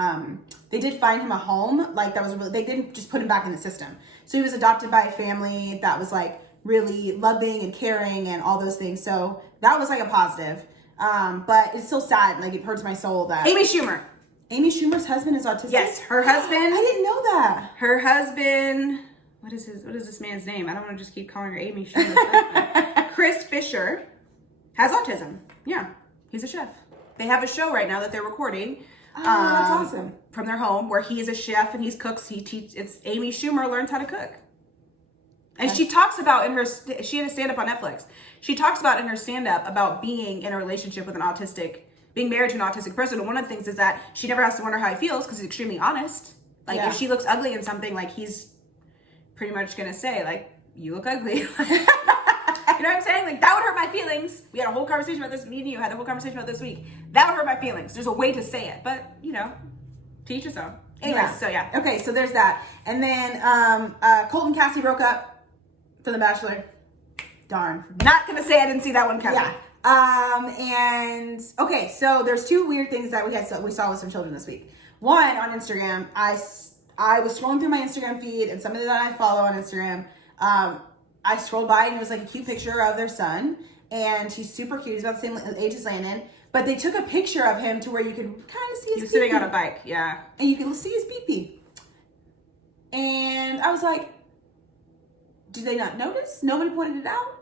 find him a home. Like they didn't just put him back in the system. So he was adopted by a family that was like really loving and caring and all those things. So that was like a positive. But it's still sad. Like it hurts my soul that Amy Schumer's husband is autistic. Yes, her husband. I didn't know that. Her husband, what is this man's name? I don't want to just keep calling her Amy Schumer. Chris Fisher has autism. Yeah, he's a chef. They have a show right now that they're recording. Oh, that's awesome. From their home where he is a chef and he cooks. It's Amy Schumer learns how to cook. And she talks about she had a stand-up on Netflix. She talks about in her stand-up about being in a relationship with being married to an autistic person. And one of the things is that she never has to wonder how he feels because he's extremely honest. Like if she looks ugly in something, like he's pretty much going to say like, you look ugly. You know what I'm saying? Like that would hurt my feelings. We had a whole conversation about this. Me and you had a whole conversation about this week. That would hurt my feelings. There's a way to say it, but to each his own. Anyways, so yeah. Okay, so there's that. And then Colt and Cassie broke up for The Bachelor. Darn. Not gonna say I didn't see that one coming. Yeah. And okay, so there's two weird things that we saw with some children this week. One, on Instagram, I was scrolling through my Instagram feed, and somebody that I follow on Instagram, I scrolled by and it was like a cute picture of their son, and he's super cute. He's about the same age as Landon, but they took a picture of him to where you could kind of see his He was sitting on a bike, yeah. And you can see his pee-pee. And I was like, did they not notice? Nobody pointed it out.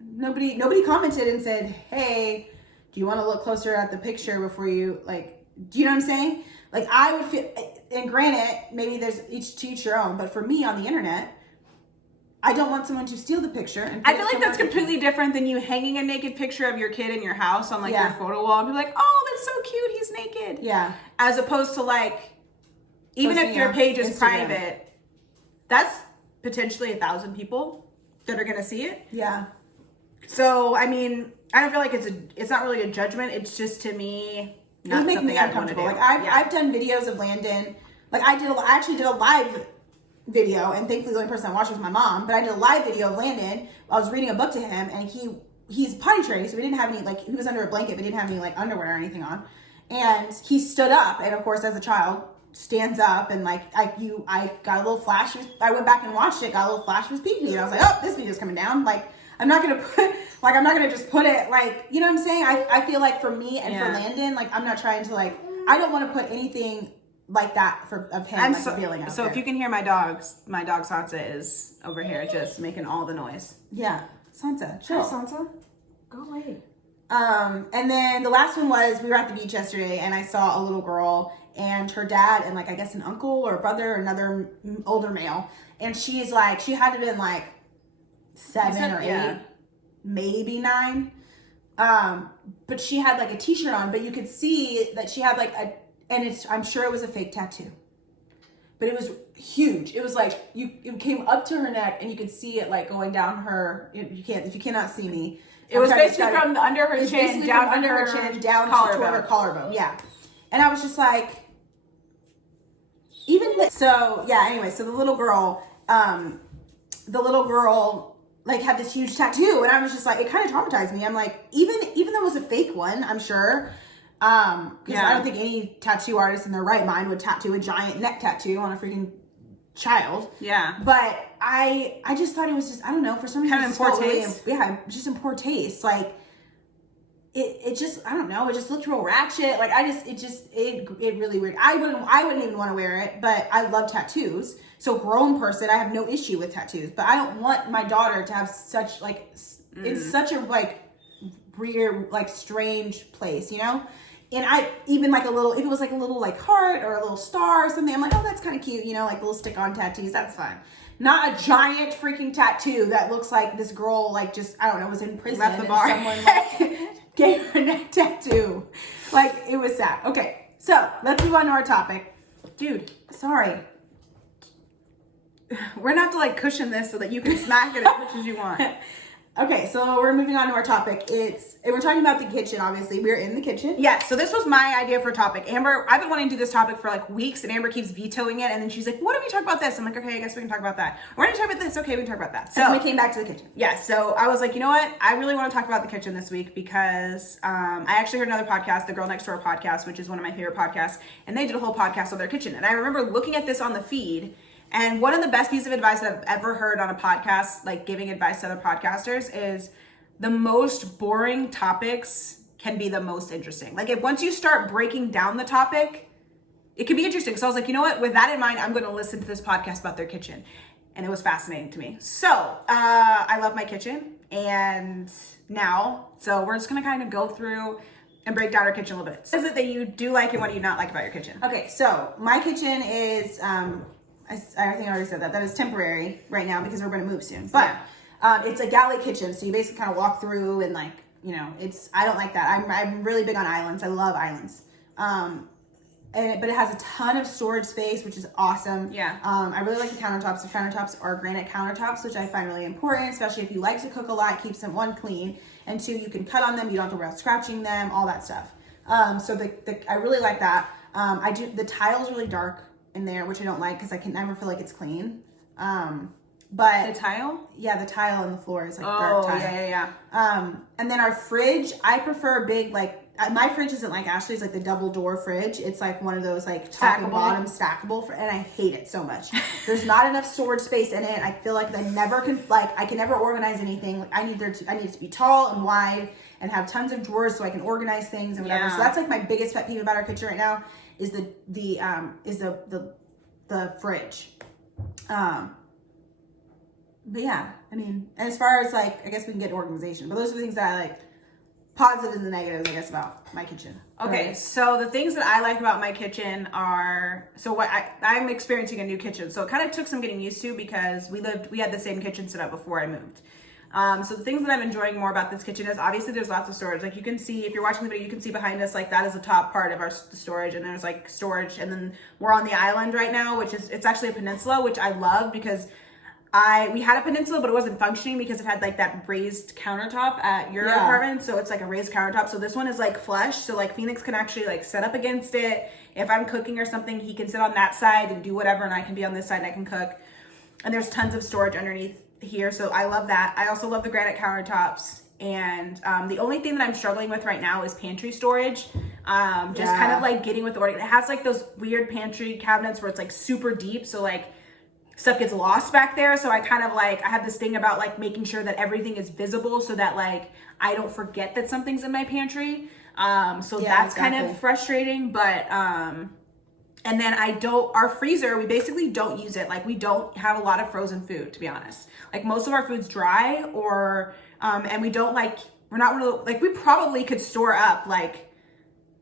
Nobody commented and said, hey, do you want to look closer at the picture before you, like, do you know what I'm saying? Like, I would feel, and granted, maybe there's each your own, but for me on the internet, I don't want someone to steal the picture. And I feel like that's completely different than you hanging a naked picture of your kid in your house on like your photo wall and be like, oh, that's so cute, he's naked. Yeah. As opposed to like, even if your page is private, that's potentially 1,000 people that are gonna see it. Yeah. So I mean, I don't feel like it's not really a judgment. It's just, to me, not it would make something me I want to do. uncomfortable. Like I've done videos of Landon. Like I actually did a live video, and thankfully the only person I watched was my mom. But I did a live video of Landon. I was reading a book to him, and he's potty trained, so we didn't have any, like, he was under a blanket, but didn't have any like underwear or anything on. And he stood up, and of course, as a child, stands up, and like I got a little flash. I went back and watched it, got a little flash of his pee-pee, and I was like, oh, this video's coming down. Like, I'm not gonna just put it, like, you know what I'm saying? I feel like for me and for Landon, like, I'm not trying to, like, I don't want to put anything like that of him feeling out so there. If you can hear my dog Sansa is over here just making all the noise. Yeah, Sansa. Sure, Sansa. Go away. And then the last one was, we were at the beach yesterday, and I saw a little girl and her dad and, like, I guess an uncle or a brother or another older male, and she's like, she had to have been like 7 or 8, maybe 9. But she had like a t-shirt on, but you could see that she had like I'm sure it was a fake tattoo, but it was huge. It was like, it came up to her neck, and you could see it like going down her, if you cannot see me. It was basically from under her chin down under her chin down to her collarbone. Yeah. And I was just like, so the little girl, like, had this huge tattoo, and I was just like, it kind of traumatized me. I'm like, even though it was a fake one, I'm sure, because I don't think any tattoo artist in their right mind would tattoo a giant neck tattoo on a freaking child. Yeah. But I just thought it was just, I don't know, for some reason, kind of in poor taste. Just in poor taste. Like, it just, I don't know, it just looked real ratchet. Like, it really weird. I wouldn't even want to wear it, but I love tattoos. So, grown person, I have no issue with tattoos, but I don't want my daughter to have such, like, it's such a, like, weird, like, strange place, you know? And I even, like, if it was like a little, like, heart or a little star or something, I'm like, oh, that's kind of cute, you know, like little stick-on tattoos, that's fine. Not a giant freaking tattoo that looks like this girl, like, just, I don't know, was in prison. Left the bar. Someone, like, gave her a neck tattoo. Like, it was sad. Okay, so let's move on to our topic. Dude, sorry. We're gonna have to, like, cushion this so that you can smack it as much as you want. Okay, so we're moving on to our topic. We're talking about the kitchen, obviously. We're in the kitchen. Yes, so this was my idea for a topic. Amber, I've been wanting to do this topic for like weeks, and Amber keeps vetoing it, and then she's like, what if we talk about this? I'm like, okay, I guess we can talk about that. We're gonna talk about this, okay, we can talk about that. So we came back to the kitchen. Yeah, so I was like, you know what? I really want to talk about the kitchen this week because I actually heard another podcast, the Girl Next Door podcast, which is one of my favorite podcasts, and they did a whole podcast on their kitchen. And I remember looking at this on the feed, and one of the best pieces of advice that I've ever heard on a podcast, like giving advice to other podcasters, is the most boring topics can be the most interesting. Like, once you start breaking down the topic, it can be interesting. So I was like, you know what? With that in mind, I'm going to listen to this podcast about their kitchen. And it was fascinating to me. So I love my kitchen. And now, so we're just going to kind of go through and break down our kitchen a little bit. What is it that you do like and what do you not like about your kitchen? Okay, so my kitchen is, I think I already said that is temporary right now because we're going to move soon. But it's a galley kitchen, so you basically kind of walk through and, like, you know, I don't like that. I'm really big on islands. I love islands. But it has a ton of storage space, which is awesome. Yeah. I really like the countertops. The countertops are granite countertops, which I find really important, especially if you like to cook a lot. Keeps them, 1, clean, and 2, you can cut on them. You don't have to worry about scratching them, all that stuff. So I really like that. The tile's really dark in there, which I don't like because I can never feel like it's clean. but The tile? yeah, the tile on the floor is like dark tile. Yeah. And then our fridge, I prefer big, like, my fridge isn't like Ashley's, like the double door fridge. It's like one of those like top and bottom stackable, and I hate it so much. There's not enough storage space in it. I feel like I can never organize anything. Like, I need it to be tall and wide and have tons of drawers so I can organize things and whatever. Yeah. So that's like my biggest pet peeve about our kitchen right now is the fridge. But yeah, I mean, as far as like, I guess we can get organization, but those are the things that I like, positives and negatives, I guess, about my kitchen. Okay, so the things that I like about my kitchen are, so what I'm experiencing a new kitchen, so it kind of took some getting used to because we had the same kitchen set up before I moved. So the things that I'm enjoying more about this kitchen is obviously there's lots of storage. Like you can see, if you're watching the video, you can see behind us, like that is the top part of our storage, and there's like storage, and then we're on the island right now, it's actually a peninsula, which I love because we had a peninsula, but it wasn't functioning because it had like that raised countertop at your apartment. So it's like a raised countertop. So this one is like flush. So like Phoenix can actually like set up against it. If I'm cooking or something, he can sit on that side and do whatever, and I can be on this side and I can cook. And there's tons of storage underneath here. So I love that. I also love the granite countertops. And the only thing that I'm struggling with right now is pantry storage. Kind of like getting with the order. It has like those weird pantry cabinets where it's like super deep. So like stuff gets lost back there. So I kind of like, I have this thing about like making sure that everything is visible so that like I don't forget that something's in my pantry. That's kind of frustrating, but and then our freezer, we basically don't use it. Like we don't have a lot of frozen food, to be honest. Like most of our food's dry or and we don't like, we're not really, like we probably could store up like,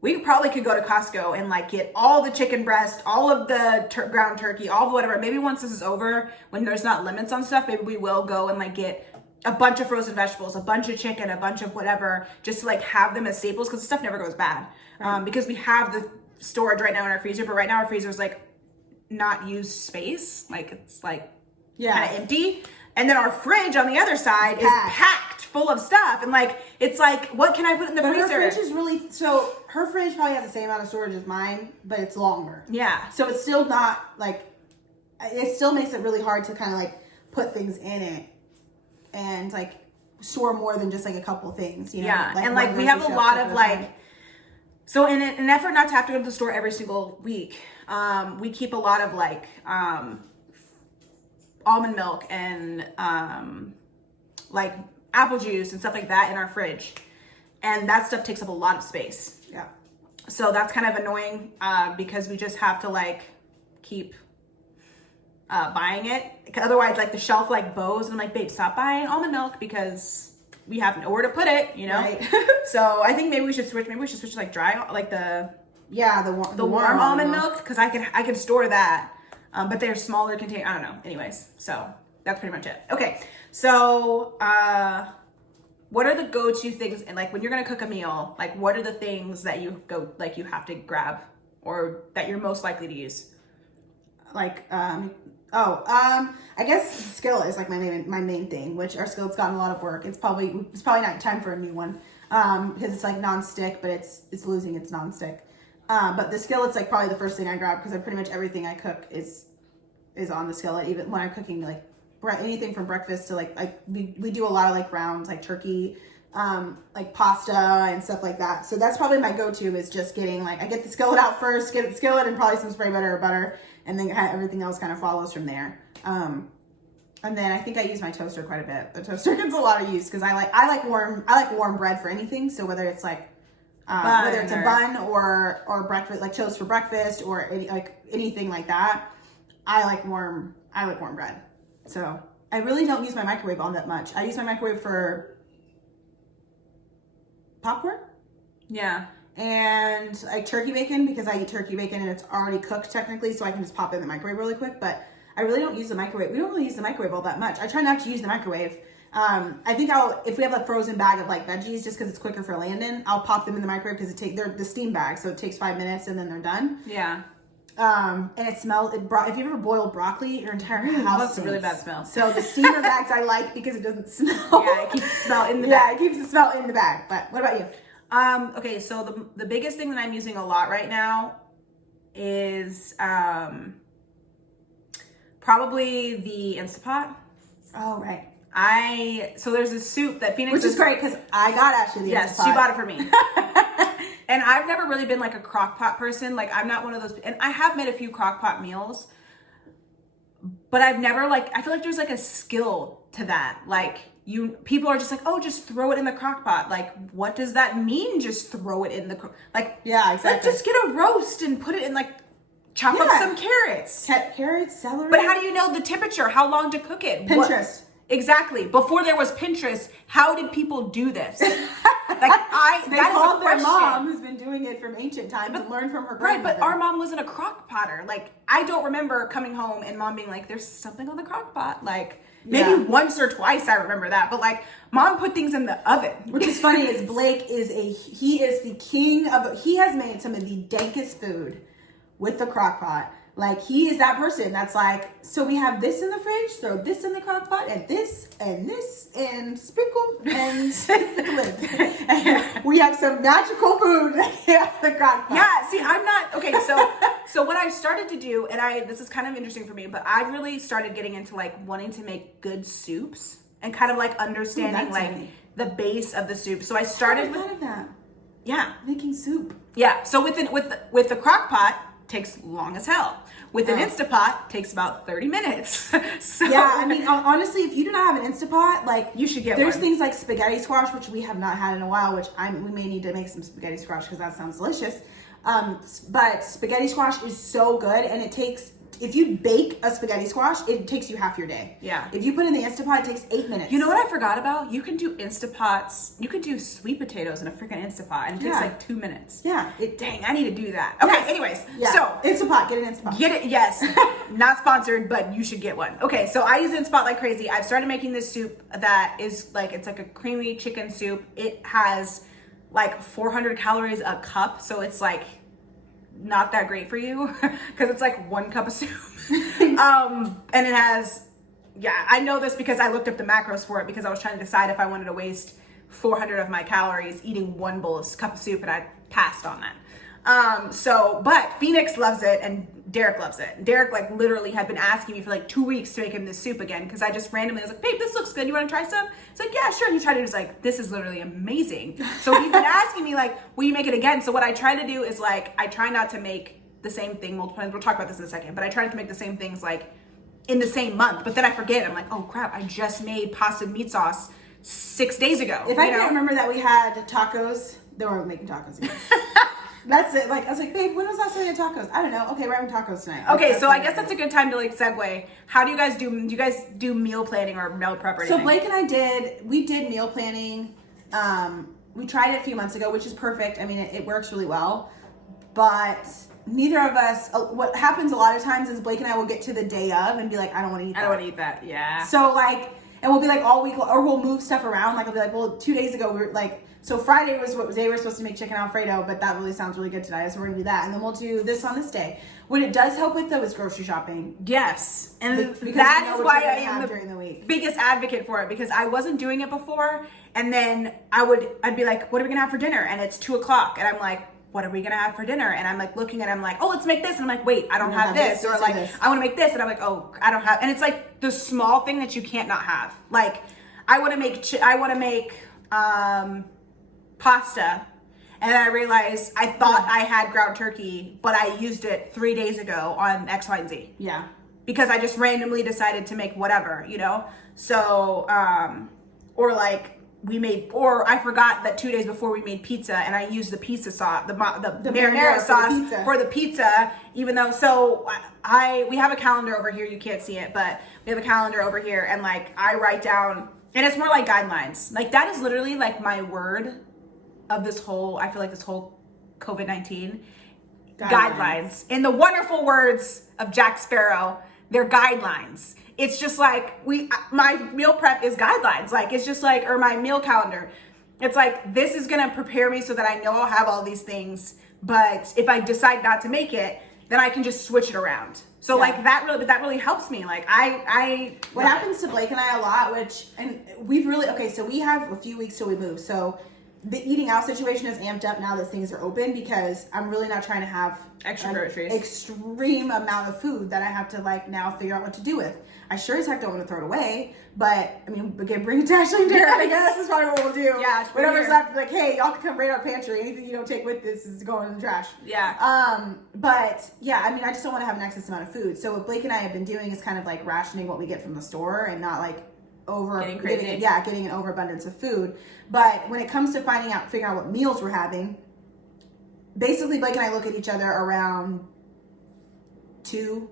we probably could go to Costco and like get all the chicken breast, all of the ground turkey, all of whatever. Maybe once this is over, when there's not limits on stuff, maybe we will go and like get a bunch of frozen vegetables, a bunch of chicken, a bunch of whatever, just to like have them as staples because the stuff never goes bad. Right. Because we have the storage right now in our freezer, but right now our freezer is like not used space. Like it's like kind of empty. And then our fridge on the other side is packed full of stuff. And like, it's like, what can I put in the freezer? Her fridge is really, so her fridge probably has the same amount of storage as mine, but it's longer. Yeah. So it's still not like, it still makes it really hard to kind of like put things in it and like store more than just like a couple things, you know? Yeah. Like and like we have a lot of like, so in an effort not to have to go to the store every single week, we keep a lot of like, almond milk and like apple juice and stuff like that in our fridge, and that stuff takes up a lot of space. Yeah, so that's kind of annoying because we just have to like keep buying it, otherwise like the shelf like bows, and I'm like, babe, stop buying almond milk because we have nowhere to put it, you know. Right. So I think maybe we should switch to like dry, like the warm almond milk, because I can store that. But they're smaller container. I don't know. Anyways, so that's pretty much it. Okay, so what are the go-to things? And like when you're gonna cook a meal, like what are the things that you have to grab or that you're most likely to use? Like I guess skillet is like my main thing. Which our skillet's gotten a lot of work. It's probably not time for a new one because it's like non-stick, but it's losing its non-stick. But the skillet's like probably the first thing I grab because pretty much everything I cook is on the skillet. Even when I'm cooking like anything from breakfast to like we do a lot of like rounds, like turkey, like pasta and stuff like that. So that's probably my go-to is just getting like, I get the skillet out first, get the skillet and probably some spray butter or butter, and then everything else kind of follows from there. And then I think I use my toaster quite a bit. The toaster gets a lot of use because I like warm bread for anything. So whether it's like whether it's a bun or breakfast, like toast for breakfast or anything like that, I like warm bread. So I really don't use my microwave all that much. I use my microwave for popcorn. Yeah. And like turkey bacon because I eat turkey bacon and it's already cooked technically, so I can just pop it in the microwave really quick. But I really don't use the microwave. We don't really use the microwave all that much. I try not to use the microwave. I think if we have a frozen bag of like veggies, just because it's quicker for Landon, I'll pop them in the microwave because they're the steam bag, so it takes 5 minutes and then they're done. Yeah. And it smells. If you ever boiled broccoli, your entire house. That's a really bad smell. So the steamer bags I like because it doesn't smell. Yeah, it keeps the smell in the bag. Yeah, it keeps the smell in the bag. But what about you? Okay, so the biggest thing that I'm using a lot right now is probably the Instapot. Oh, right. So there's this soup that Phoenix, which is great because I got actually the yes, Instapot. she bought it for me. And I've never really been like a crock pot person. Like I'm not one of those, and I have made a few crock pot meals, but I've never like, I feel like there's like a skill to that. Like people are just like, oh, just throw it in the crock pot. Like, what does that mean? Just throw it in the, yeah, exactly. Like just get a roast and put it in like, chop up some carrots. Carrots, celery. But how do you know the temperature? How long to cook it? Pinterest. Exactly. Before there was Pinterest, how did people do this? They called their question. mom, who's been doing it from ancient times, and learned from her grandmother. Right, but our mom wasn't a crock potter. Like, I don't remember coming home and mom being like, there's something on the crock pot. Like, maybe once or twice I remember that. But like, mom put things in the oven. Which is funny is Blake he is the king of, he has made some of the dankest food with the crock pot. Like, he is that person that's like, so we have this in the fridge, throw this in the crock pot, and this, and sprinkle, and the lid. And we have some magical food in the crock pot. Yeah, see, I'm not, okay, so what I started to do, and this is kind of interesting for me, but I really started getting into, like, wanting to make good soups, and kind of, like, understanding, the base of the soup. So I started I thought of that. Yeah. Making soup. Yeah, so with the crock pot, takes long as hell. With an Instapot, takes about 30 minutes. So yeah, I mean, honestly, if you do not have an Instapot, like, you should get there's one. things like spaghetti squash, which we have not had in a while, which we may need to make some spaghetti squash because that sounds delicious. But spaghetti squash is so good, and it takes, if you bake a spaghetti squash, it takes you half your day. Yeah. If you put it in the Instapot, it takes 8 minutes. You know what I forgot about? You can do Instapots. You could do sweet potatoes in a freaking Instapot, and it takes like 2 minutes. Yeah. Dang, I need to do that. Okay, anyways. Yeah. So Instapot, get an Instapot. Get it, yes. Not sponsored, but you should get one. Okay, so I use Instapot like crazy. I've started making this soup that is like, it's like a creamy chicken soup. It has like 400 calories a cup, so it's like not that great for you because it's like 1 cup of soup. And it has, I know this because I looked up the macros for it because I was trying to decide if I wanted to waste 400 of my calories eating 1 cup of soup, and I passed on that. But Phoenix loves it and Derek loves it. Derek like literally had been asking me for like 2 weeks to make him this soup again because I just randomly was like, babe, this looks good. You want to try some? It's like, yeah, sure. And he tried it. He was like, this is literally amazing. So he's been asking me like, will you make it again? So what I try to do is like, I try not to make the same thing multiple times. We'll talk about this in a second, but I try not to make the same things like in the same month. But then I forget. I'm like, oh crap, I just made pasta and meat sauce 6 days ago. If I can't remember that we had tacos, then we're making tacos again. That's it. Like, I was like, babe, when was last time we had tacos? I don't know. Okay, we're having tacos tonight. Okay, so I guess that's a good time to like segue. How do you guys do meal planning or meal prep or anything? So Blake and I did meal planning. We tried it a few months ago, which is perfect. I mean, it works really well. But neither of us, what happens a lot of times is Blake and I will get to the day of and be like, I don't want to eat that. I don't want to eat that, yeah. So like, and we'll be like all week, or we'll move stuff around. Like I'll be like, well, 2 days ago we were like, so Friday was what they were supposed to make chicken Alfredo, but that really sounds really good tonight, so we're gonna do that, and then we'll do this on this day. What it does help with though is grocery shopping. Yes, and because that is why I am during the week. Biggest advocate for it, because I wasn't doing it before, and then I'd be like, what are we gonna have for dinner? And it's 2:00, and I'm like, what are we gonna have for dinner? And I'm like looking at it, I'm like, oh, let's make this, and I'm like, wait, I don't have this, or like I want to make this, and I'm like, oh, I don't have, and it's like the small thing that you can't not have. Like I want to make pasta, and then I realized I thought I had ground turkey, but I used it 3 days ago on X, Y, and Z. Yeah. Because I just randomly decided to make whatever, So, or I forgot that 2 days before we made pizza, and I used the pizza sauce, the marinara sauce for the pizza, even though, so we have a calendar over here, you can't see it, but we have a calendar over here, and like, I write down, and it's more like guidelines. Like that is literally like my word of this whole, I feel like this whole COVID-19 guidelines. In the wonderful words of Jack Sparrow, they're guidelines. It's just like my meal prep is guidelines. Like it's just like, or my meal calendar. It's like, this is going to prepare me so that I know I'll have all these things. But if I decide not to make it, then I can just switch it around. So like that really helps me. Like what happens to Blake and I a lot, and we've really, so we have a few weeks till we move. So the eating out situation is amped up now that things are open because I'm really not trying to have extra groceries, extreme amount of food that I have to like now figure out what to do with. I sure as heck don't want to throw it away, but I mean, again, bring it to Ashley and Derek. I guess is probably what we'll do. Yeah, whatever's left, like, hey, y'all can come raid our pantry. Anything you don't take with this is going in the trash. Yeah. But yeah, I mean, I just don't want to have an excess amount of food. So what Blake and I have been doing is kind of like rationing what we get from the store and not like getting an overabundance of food. But when it comes to figuring out what meals we're having, basically Blake and I look at each other around 2.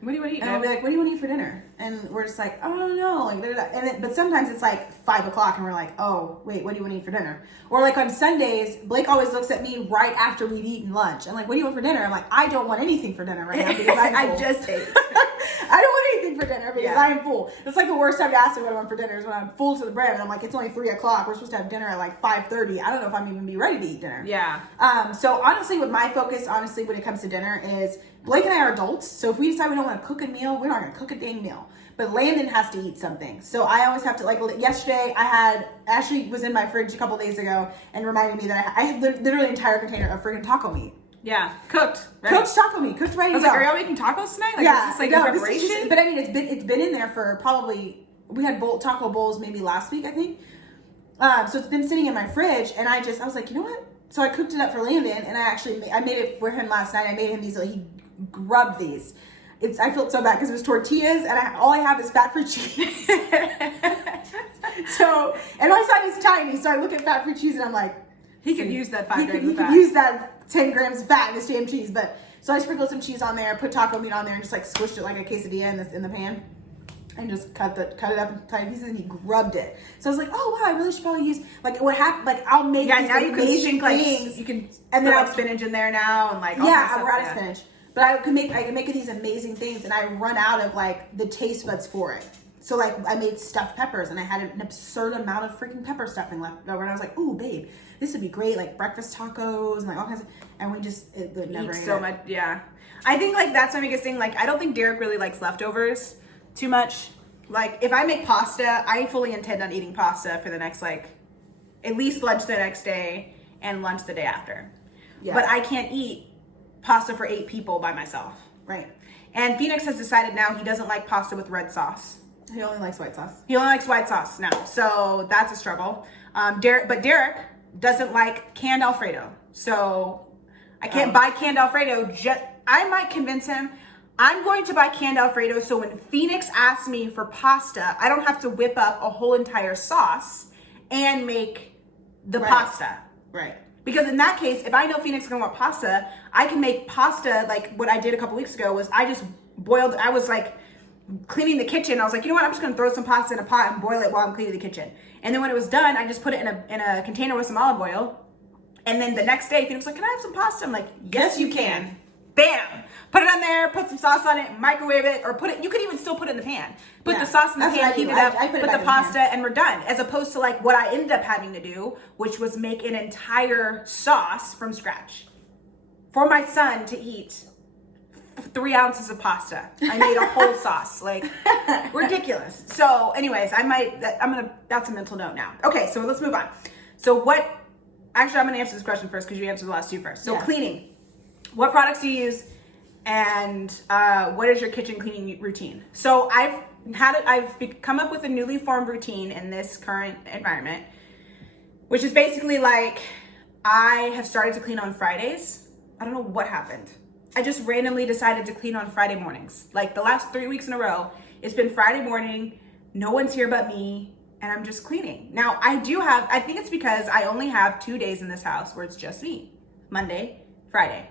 What do you want to eat? And I'll be like, what do you want to eat for dinner? And we're just like, oh, I don't know. Like, but sometimes it's like 5 o'clock and we're like, oh, wait, what do you want to eat for dinner? Or like on Sundays, Blake always looks at me right after we've eaten lunch. And like, what do you want for dinner? I'm like, I don't want anything for dinner right now because I'm full. I just ate. I don't want anything for dinner because I'm full. It's like the worst time to ask me what I want for dinner is when I'm full to the brim and I'm like, it's only 3 o'clock. We're supposed to have dinner at like 5:30. I don't know if I'm even be ready to eat dinner. Yeah. So honestly, with my focus, when it comes to dinner is Blake and I are adults. So if we decide we don't want to cook a meal, we're not going to cook a dang meal. But Landon has to eat something. So I always have to, like yesterday, Ashley was in my fridge a couple days ago and reminded me that I had literally an entire container of freaking taco meat. Yeah, cooked. Right? Cooked taco meat, cooked ready to go. I was like, are y'all making tacos tonight? Like, yeah, is this like a preparation? But I mean, it's been in there for probably, we had taco bowls maybe last week, I think. So it's been sitting in my fridge, and I was like, you know what? So I cooked it up for Landon, and I made it for him last night. I made him these, he grubbed these. I felt so bad because it was tortillas, and all I have is fat-free cheese. So, and my son is tiny, so I look at fat-free cheese, and I'm like, he could use that 5 grams of fat. He could use that 10 grams of fat in this damn cheese. But so I sprinkled some cheese on there, put taco meat on there, and just like squished it like a quesadilla in the pan, and just cut it up in tiny pieces. And he grubbed it. So I was like, oh wow, I really should probably use like what happened. Like I'll make these now you amazing can things. You can and then like spinach in there now and like all kinds of stuff. We're out of spinach. But I can make these amazing things, and I run out of like the taste buds for it. So like I made stuffed peppers, and I had an absurd amount of freaking pepper stuffing left over, and I was like, ooh, babe, this would be great, like breakfast tacos and like all kinds of, and we just never eat so much. Yeah, I think like that's my biggest thing. Like I don't think Derek really likes leftovers too much. Like if I make pasta, I fully intend on eating pasta for the next like at least lunch the next day and lunch the day after. Yeah. But I can't eat pasta for 8 people by myself. Right. And Phoenix has decided now he doesn't like pasta with red sauce. He only likes white sauce. He only likes white sauce now. So that's a struggle. Derek doesn't like canned Alfredo. So I can't buy canned Alfredo. I might convince him. I'm going to buy canned Alfredo so when Phoenix asks me for pasta, I don't have to whip up a whole entire sauce and make the pasta. Right. Because in that case, if I know Phoenix is going to want pasta, I can make pasta like what I did a couple weeks ago was I was like cleaning the kitchen. I was like, you know what? I'm just going to throw some pasta in a pot and boil it while I'm cleaning the kitchen. And then when it was done, I just put it in a container with some olive oil. And then the next day, Phoenix was like, can I have some pasta? I'm like, yes, you can. Bam! Put it on there, put some sauce on it, microwave it, or you could even still put it in the pan. Put the sauce in the pan, heat it up, put the pasta, and we're done. As opposed to like what I ended up having to do, which was make an entire sauce from scratch. For my son to eat 3 ounces of pasta. I made a whole sauce. Like, ridiculous. So, anyways, that's a mental note now. Okay, so let's move on. So actually, I'm going to answer this question first because you answered the last 2 first. So, cleaning. What products do you use, and what is your kitchen cleaning routine? So I've come up with a newly formed routine in this current environment, which is basically like I have started to clean on Fridays. I don't know what happened. I just randomly decided to clean on Friday mornings. Like the last 3 weeks in a row, it's been Friday morning, no one's here but me, and I'm just cleaning. Now I think it's because I only have 2 days in this house where it's just me, Monday, Friday.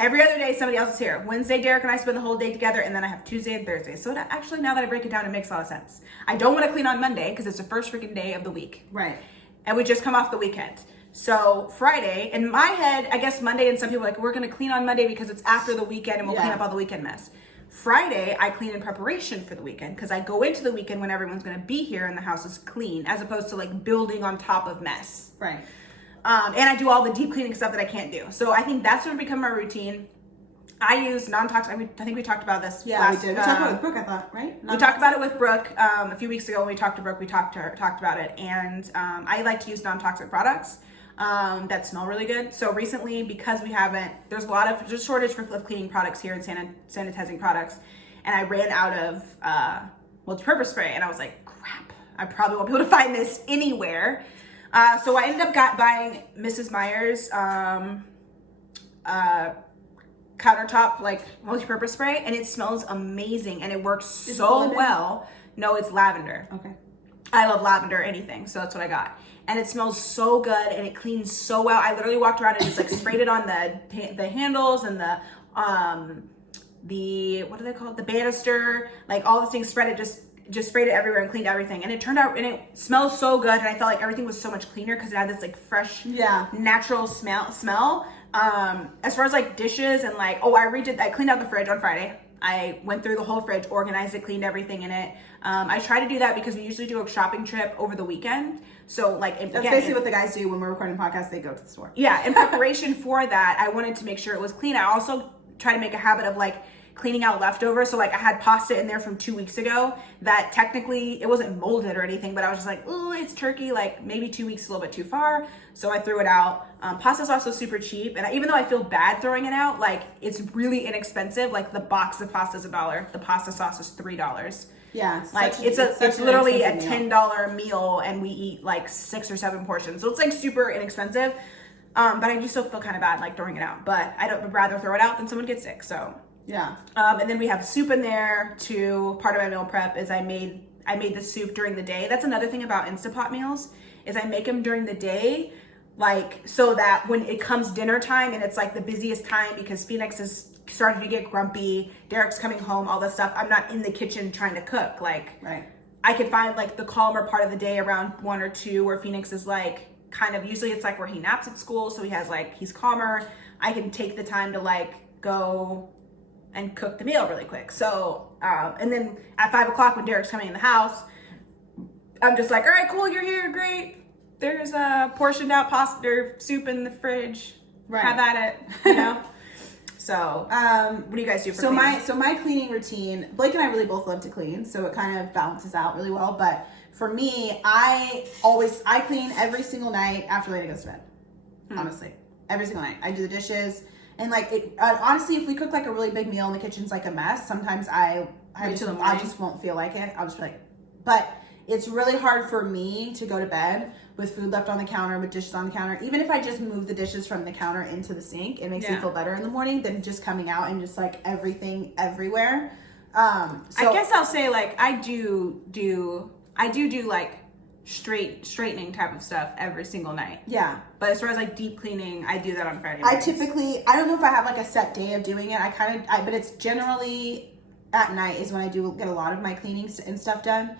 Every other day, somebody else is here. Wednesday, Derek and I spend the whole day together, and then I have Tuesday and Thursday. So actually, now that I break it down, it makes a lot of sense. I don't want to clean on Monday because it's the first freaking day of the week. Right. And we just come off the weekend. So Friday, in my head, I guess Monday, and some people are like, we're going to clean on Monday because it's after the weekend and we'll clean up all the weekend mess. Friday, I clean in preparation for the weekend because I go into the weekend when everyone's going to be here and the house is clean, as opposed to like building on top of mess. Right. And I do all the deep cleaning stuff that I can't do. So I think that's going to become my routine. I use non-toxic. I think we talked about this. Yeah, we did. We talked about it with Brooke, I thought, right? We talked about it with Brooke a few weeks ago. When we talked to Brooke, we talked about it, and I like to use non-toxic products that smell really good. So recently, because there's a shortage for cleaning products here and sanitizing products, and I ran out of multi-purpose spray, and I was like, crap, I probably won't be able to find this anywhere. So I ended up buying Mrs. Meyer's countertop like multi-purpose spray, and it smells amazing, and it works so well. No, it's lavender. Okay. I love lavender anything, so that's what I got. And it smells so good, and it cleans so well. I literally walked around and just like sprayed it on the handles and the what do they call it? The banister, like all these things. Spread it, just sprayed it everywhere and cleaned everything. And it turned out, and it smells so good. And I felt like everything was so much cleaner because it had this like fresh, natural smell. As far as like dishes and like, I cleaned out the fridge on Friday. I went through the whole fridge, organized it, cleaned everything in it. I try to do that because we usually do a shopping trip over the weekend. So like, that's basically what the guys do when we're recording podcasts. They go to the store. Yeah. In preparation for that, I wanted to make sure it was clean. I also try to make a habit of like cleaning out leftovers. So like I had pasta in there from 2 weeks ago that technically it wasn't molded or anything, but I was just like, oh, it's turkey. Like maybe 2 weeks is a little bit too far. So I threw it out. Pasta's also super cheap. And even though I feel bad throwing it out, like it's really inexpensive. Like the box of pasta is $1. The pasta sauce is $3. Yeah. It's literally a $10 meal, and we eat like 6 or 7 portions. So it's like super inexpensive. But I do still feel kind of bad like throwing it out, but would rather throw it out than someone get sick. So yeah. And then we have soup in there too. Part of my meal prep is I made the soup during the day. That's another thing about Instapot meals is I make them during the day, like so that when it comes dinner time and it's like the busiest time because Phoenix is starting to get grumpy, Derek's coming home, all this stuff. I'm not in the kitchen trying to cook. Like right. I could find like the calmer part of the day around 1 or 2 where Phoenix is like kind of, usually it's like where he naps at school, so he's calmer. I can take the time to like go and cook the meal really quick. So, and then at 5 o'clock when Derek's coming in the house, I'm just like, all right, cool, you're here, great. There's a portioned out pasta or soup in the fridge. Right. Have at it, you know? So, what do you guys do for cleaning? So my cleaning routine, Blake and I really both love to clean, so it kind of balances out really well. But for me, I clean every single night after Lena goes to bed. Honestly, every single night. I do the dishes. And like it, honestly, if we cook like a really big meal and the kitchen's like a mess, sometimes I just won't feel like it. I'll just be like, but it's really hard for me to go to bed with food left on the counter, with dishes on the counter. Even if I just move the dishes from the counter into the sink, it makes me feel better in the morning than just coming out and just like everything everywhere. So I guess I'll say like I do like straightening type of stuff every single night. Yeah. But as far as like deep cleaning, I do that on Friday nights. I don't know if I have like a set day of doing it. But it's generally at night is when I do get a lot of my cleaning and stuff done.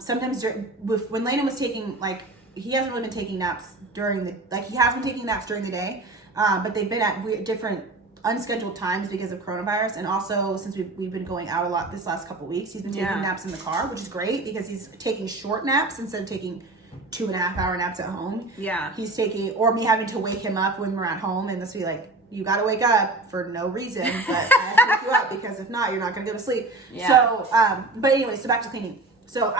Sometimes when Lena was taking like, he hasn't really been taking naps he has been taking naps during the day, but they've been at different unscheduled times because of coronavirus, and also since we've been going out a lot this last couple weeks, he's been taking naps in the car, which is great because he's taking short naps instead of taking 2.5 hour naps at home. Yeah, he's taking, or me having to wake him up when we're at home and this be like, you got to wake up for no reason, but I have to wake you up because if not, you're not going to go to sleep. Yeah. So, but anyway, so back to cleaning. So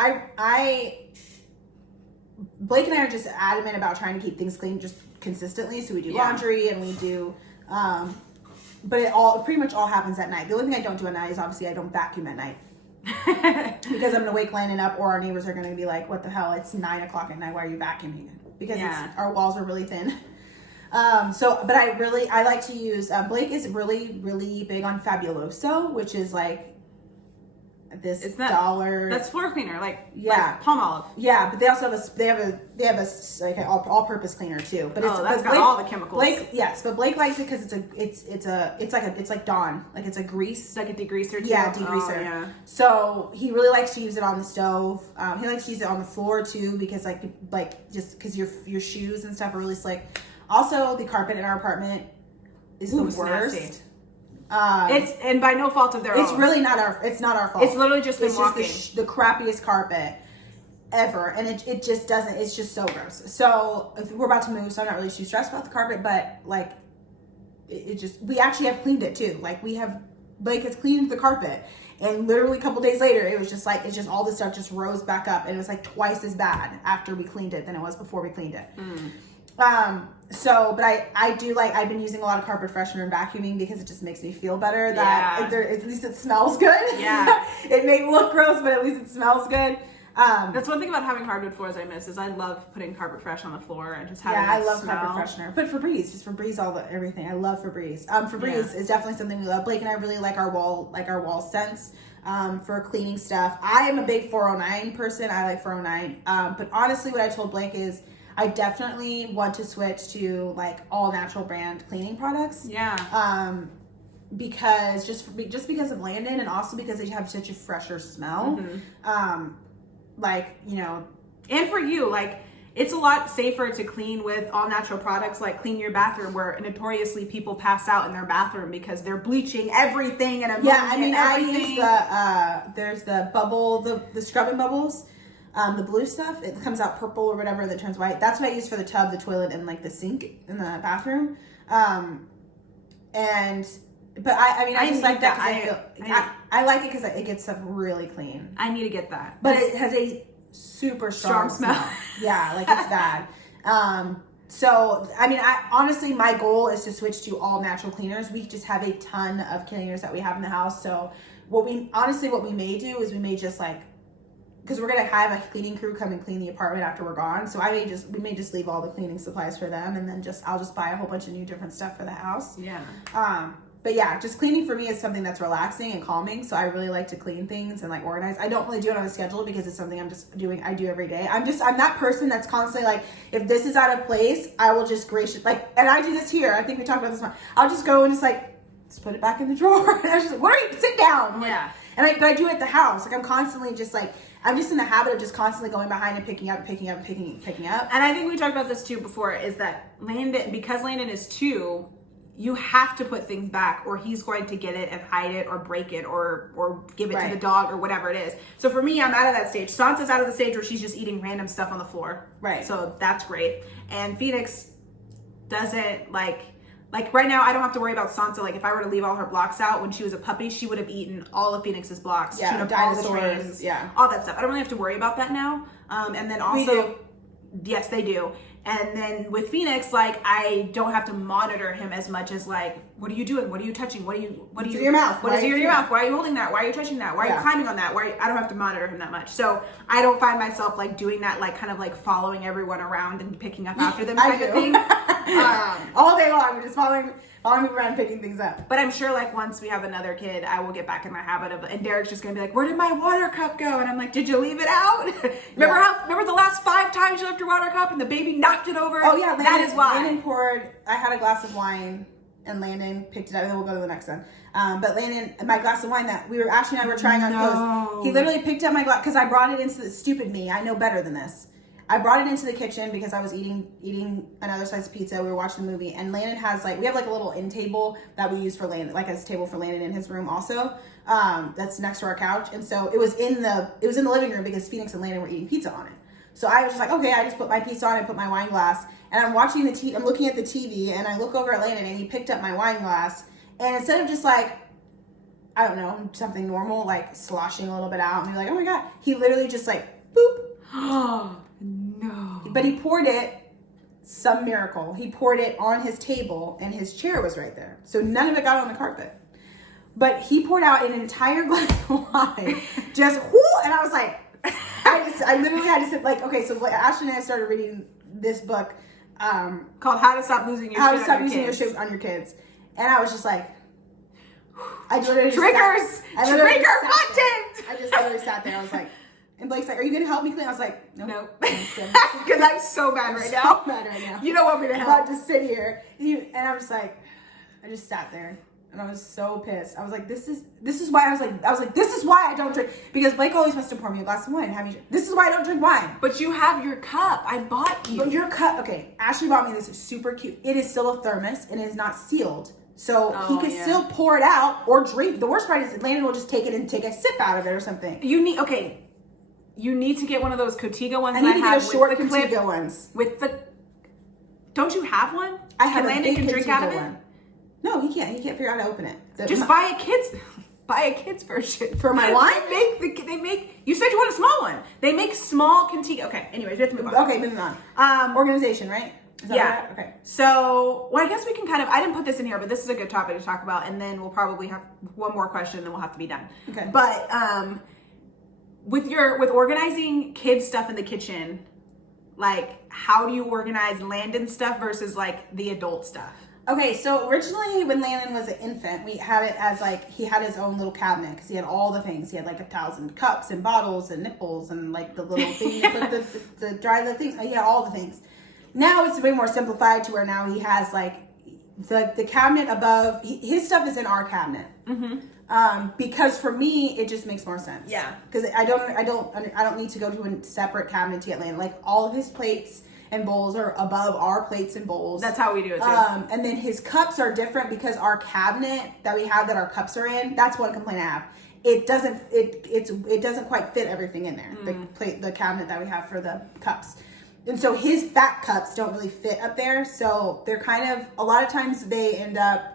Blake and I are just adamant about trying to keep things clean just consistently. So we do laundry and we do, but it pretty much all happens at night. The only thing I don't do at night is obviously I don't vacuum at night because I'm going to wake Landon up, or our neighbors are going to be like, what the hell? It's 9 o'clock at night. Why are you vacuuming? Because our walls are really thin. But I like to use, Blake is really, really big on Fabuloso, which is like this $1. That's floor cleaner, like palm olive. Yeah, but they also have a like an all-purpose cleaner too. But that's got all the chemicals. But Blake likes it because it's like Dawn, like it's a grease, it's like a degreaser too. Yeah, degreaser. Yeah. So he really likes to use it on the stove. He likes to use it on the floor too because like just because your shoes and stuff are really slick. Also, the carpet in our apartment is the worst. Nasty. It's by no fault of their own. It's really not our fault. It's literally just just the crappiest carpet ever, and it just doesn't. It's just so gross. So if we're about to move, so I'm not really too stressed about the carpet, but like it just, we actually have cleaned it too. Like Blake has cleaned the carpet, and literally a couple days later, it was just like, it's just all this stuff just rose back up, and it was like twice as bad after we cleaned it than it was before we cleaned it. So, but I do like, I've been using a lot of carpet freshener and vacuuming because it just makes me feel better that at least it smells good. Yeah. It may look gross, but at least it smells good. That's one thing about having hardwood floors I miss is I love putting Carpet Fresh on the floor and just having I love smell. carpet freshener. But Febreze, everything. I love Febreze. Febreze is definitely something we love. Blake and I really like our wall scents for cleaning stuff. I am a big 409 person. I like 409. But honestly, what I told Blake is I definitely want to switch to like all natural brand cleaning products. Yeah. Because just because of Landon, and also because they have such a fresher smell. Like, you know, and for you, like, it's a lot safer to clean with all natural products, like clean your bathroom, where notoriously people pass out in their bathroom because they're bleaching everything and I use there's the bubble, the scrubbing bubbles, the blue stuff. It comes out purple or whatever that turns white. That's what I use for the tub, the toilet, and like the sink in the bathroom. But I just like that because I like it because it gets stuff really clean. I need to get that. But it has a super strong smell. Yeah, like it's bad. So, honestly, my goal is to switch to all natural cleaners. We just have a ton of cleaners that we have in the house. So what we may do is we may just like, because we're going to have a cleaning crew come and clean the apartment after we're gone. So we may just leave all the cleaning supplies for them. And then I'll just buy a whole bunch of new different stuff for the house. Yeah. But yeah, just cleaning for me is something that's relaxing and calming. So I really like to clean things and like organize. I don't really do it on a schedule because it's something I do every day. I'm that person that's constantly like, if this is out of place, I will just and I do this here. I think we talked about this one. I'll just go and just put it back in the drawer. And I was just like, what are you, sit down. Yeah. But I do it at the house. Like I'm constantly just like, I'm just in the habit of just constantly going behind and picking up. And I think we talked about this too before, is that because Landon is 2, you have to put things back or he's going to get it and hide it or break it or give it to the dog or whatever it is. So for me, I'm out of that stage. Sansa's out of the stage where she's just eating random stuff on the floor. Right. So that's great. And Phoenix doesn't like right now, I don't have to worry about Sansa. Like if I were to leave all her blocks out when she was a puppy, she would have eaten all of Phoenix's blocks. Yeah, she would have dinosaurs, all the trains, all that stuff. I don't really have to worry about that now. And then also, we do. Yes, they do. And then with Phoenix, like I don't have to monitor him as much as like, what are you doing? What are you touching? What are you? What's in your mouth? What is in your mouth? Why are you holding that? Why are you touching that? Why are you climbing on that? I don't have to monitor him that much. So I don't find myself like doing that, like kind of like following everyone around and picking up after them type of thing. All day long, just following people around picking things up. But I'm sure like once we have another kid, I will get back in my habit of, and Derek's just gonna be like, where did my water cup go? And I'm like, did you leave it out? Remember the last 5 times you left your water cup and the baby knocked it over? Oh yeah, that is why. Landon I had a glass of wine and Landon picked it up, and then we'll go to the next one. But Landon, my glass of wine that Ashley and I were trying on clothes, he literally picked up my glass, because I brought it into the stupid me. I know better than this. I brought it into the kitchen because I was eating another slice of pizza. We were watching the movie, and Landon has we have a little end table that we use for Landon, like as a table for Landon in his room also. That's next to our couch, and so it was in the living room because Phoenix and Landon were eating pizza on it. So I was just like, okay, I just put my pizza on and put my wine glass, and I'm watching I'm looking at the TV, and I look over at Landon, and he picked up my wine glass, and instead of just like, I don't know, something normal, like sloshing a little bit out, and be like, oh my God, he literally just like, boop. No. But he poured it, some miracle. He poured it on his table, and his chair was right there. So none of it got on the carpet. But he poured out an entire glass of wine, just whoo, and I was like, I literally had to sit okay. So Ashley and I started reading this book called How to Stop Losing Your Shit on Your Kids, and I was just like, I literally triggers, trigger content. I just literally sat there. I was like. And Blake's like, are you going to help me clean? I was like, nope. Because I'm so mad right now. You don't want me to help. I'm about to sit here. And I'm just like, I just sat there. And I was so pissed. I was like, this is why this is why I don't drink. Because Blake always wants to pour me a glass of wine and have me drink. This is why I don't drink wine. But you have your cup. I bought you. But your cup, okay. Ashley bought me this. It's super cute. It is still a thermos and it is not sealed. So he can still pour it out or drink. The worst part is Landon will just take it and take a sip out of it or something. You need to get one of those Contigo ones. I need to get a short Contigo ones. Don't you have one? I have Landon a big can drink out of it. one. No, he can't. He can't figure out how to open it. Just buy a kid's version for my wine. They make. You said you want a small one. They make small Contigo. Okay. Anyways, we have to move on. Okay, moving on. Organization, right? Yeah. Right? Okay. So, well, I guess we can kind of. I didn't put this in here, but this is a good topic to talk about, and then we'll probably have one more question, and then we'll have to be done. Okay. But with organizing kids stuff in the kitchen, like how do you organize Landon stuff versus like the adult stuff? Okay, so originally when Landon was an infant, we had it as like, he had his own little cabinet because he had all the things. He had like 1,000 cups and bottles and nipples and like the little thing to put the dry the things. He had all the things. Now it's way more simplified to where now he has like the cabinet above. His stuff is in our cabinet. Mm-hmm. Because for me, it just makes more sense. Yeah. Because I don't need to go to a separate cabinet to get Landon. Like all of his plates and bowls are above our plates and bowls. That's how we do it too. And then his cups are different because our cabinet that we have that our cups are in, that's one complaint I have. It doesn't quite fit everything in there. The cabinet that we have for the cups. And so his fat cups don't really fit up there. So they're kind of, a lot of times they end up,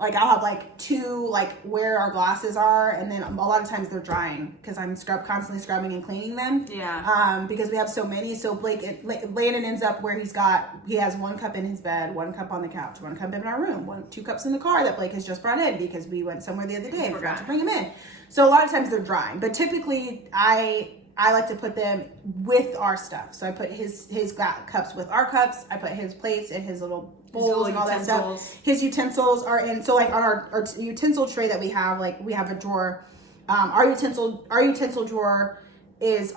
like I'll have like two, like where our glasses are. And then a lot of times they're drying because I'm constantly scrubbing and cleaning them. Yeah. Because we have so many. So Landon ends up where he has one cup in his bed, one cup on the couch, one cup in our room, 2 cups in the car that Blake has just brought in because we went somewhere the other day and forgot to bring him in. So a lot of times they're drying, but typically I like to put them with our stuff. So I put his cups with our cups. I put his plates and his little bowls and all that stuff. His utensils are in. So like on our utensil tray that we have, like we have a drawer. Our utensil drawer is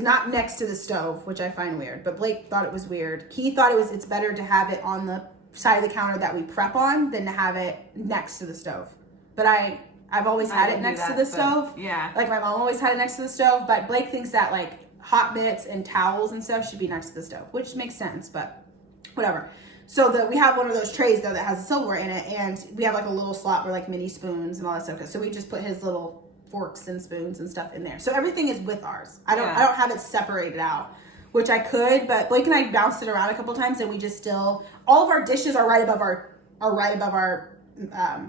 not next to the stove, which I find weird. But Blake thought it was weird. He thought it's better to have it on the side of the counter that we prep on than to have it next to the stove. But I've always had it next to the stove. Yeah. Like my mom always had it next to the stove, but Blake thinks that like hot mitts and towels and stuff should be next to the stove, which makes sense, but whatever. So we have one of those trays though that has silverware in it, and we have like a little slot where like mini spoons and all that stuff. So we just put his little forks and spoons and stuff in there. So everything is with ours. I don't have it separated out, which I could, but Blake and I bounced it around a couple times, and we just all of our dishes are right above our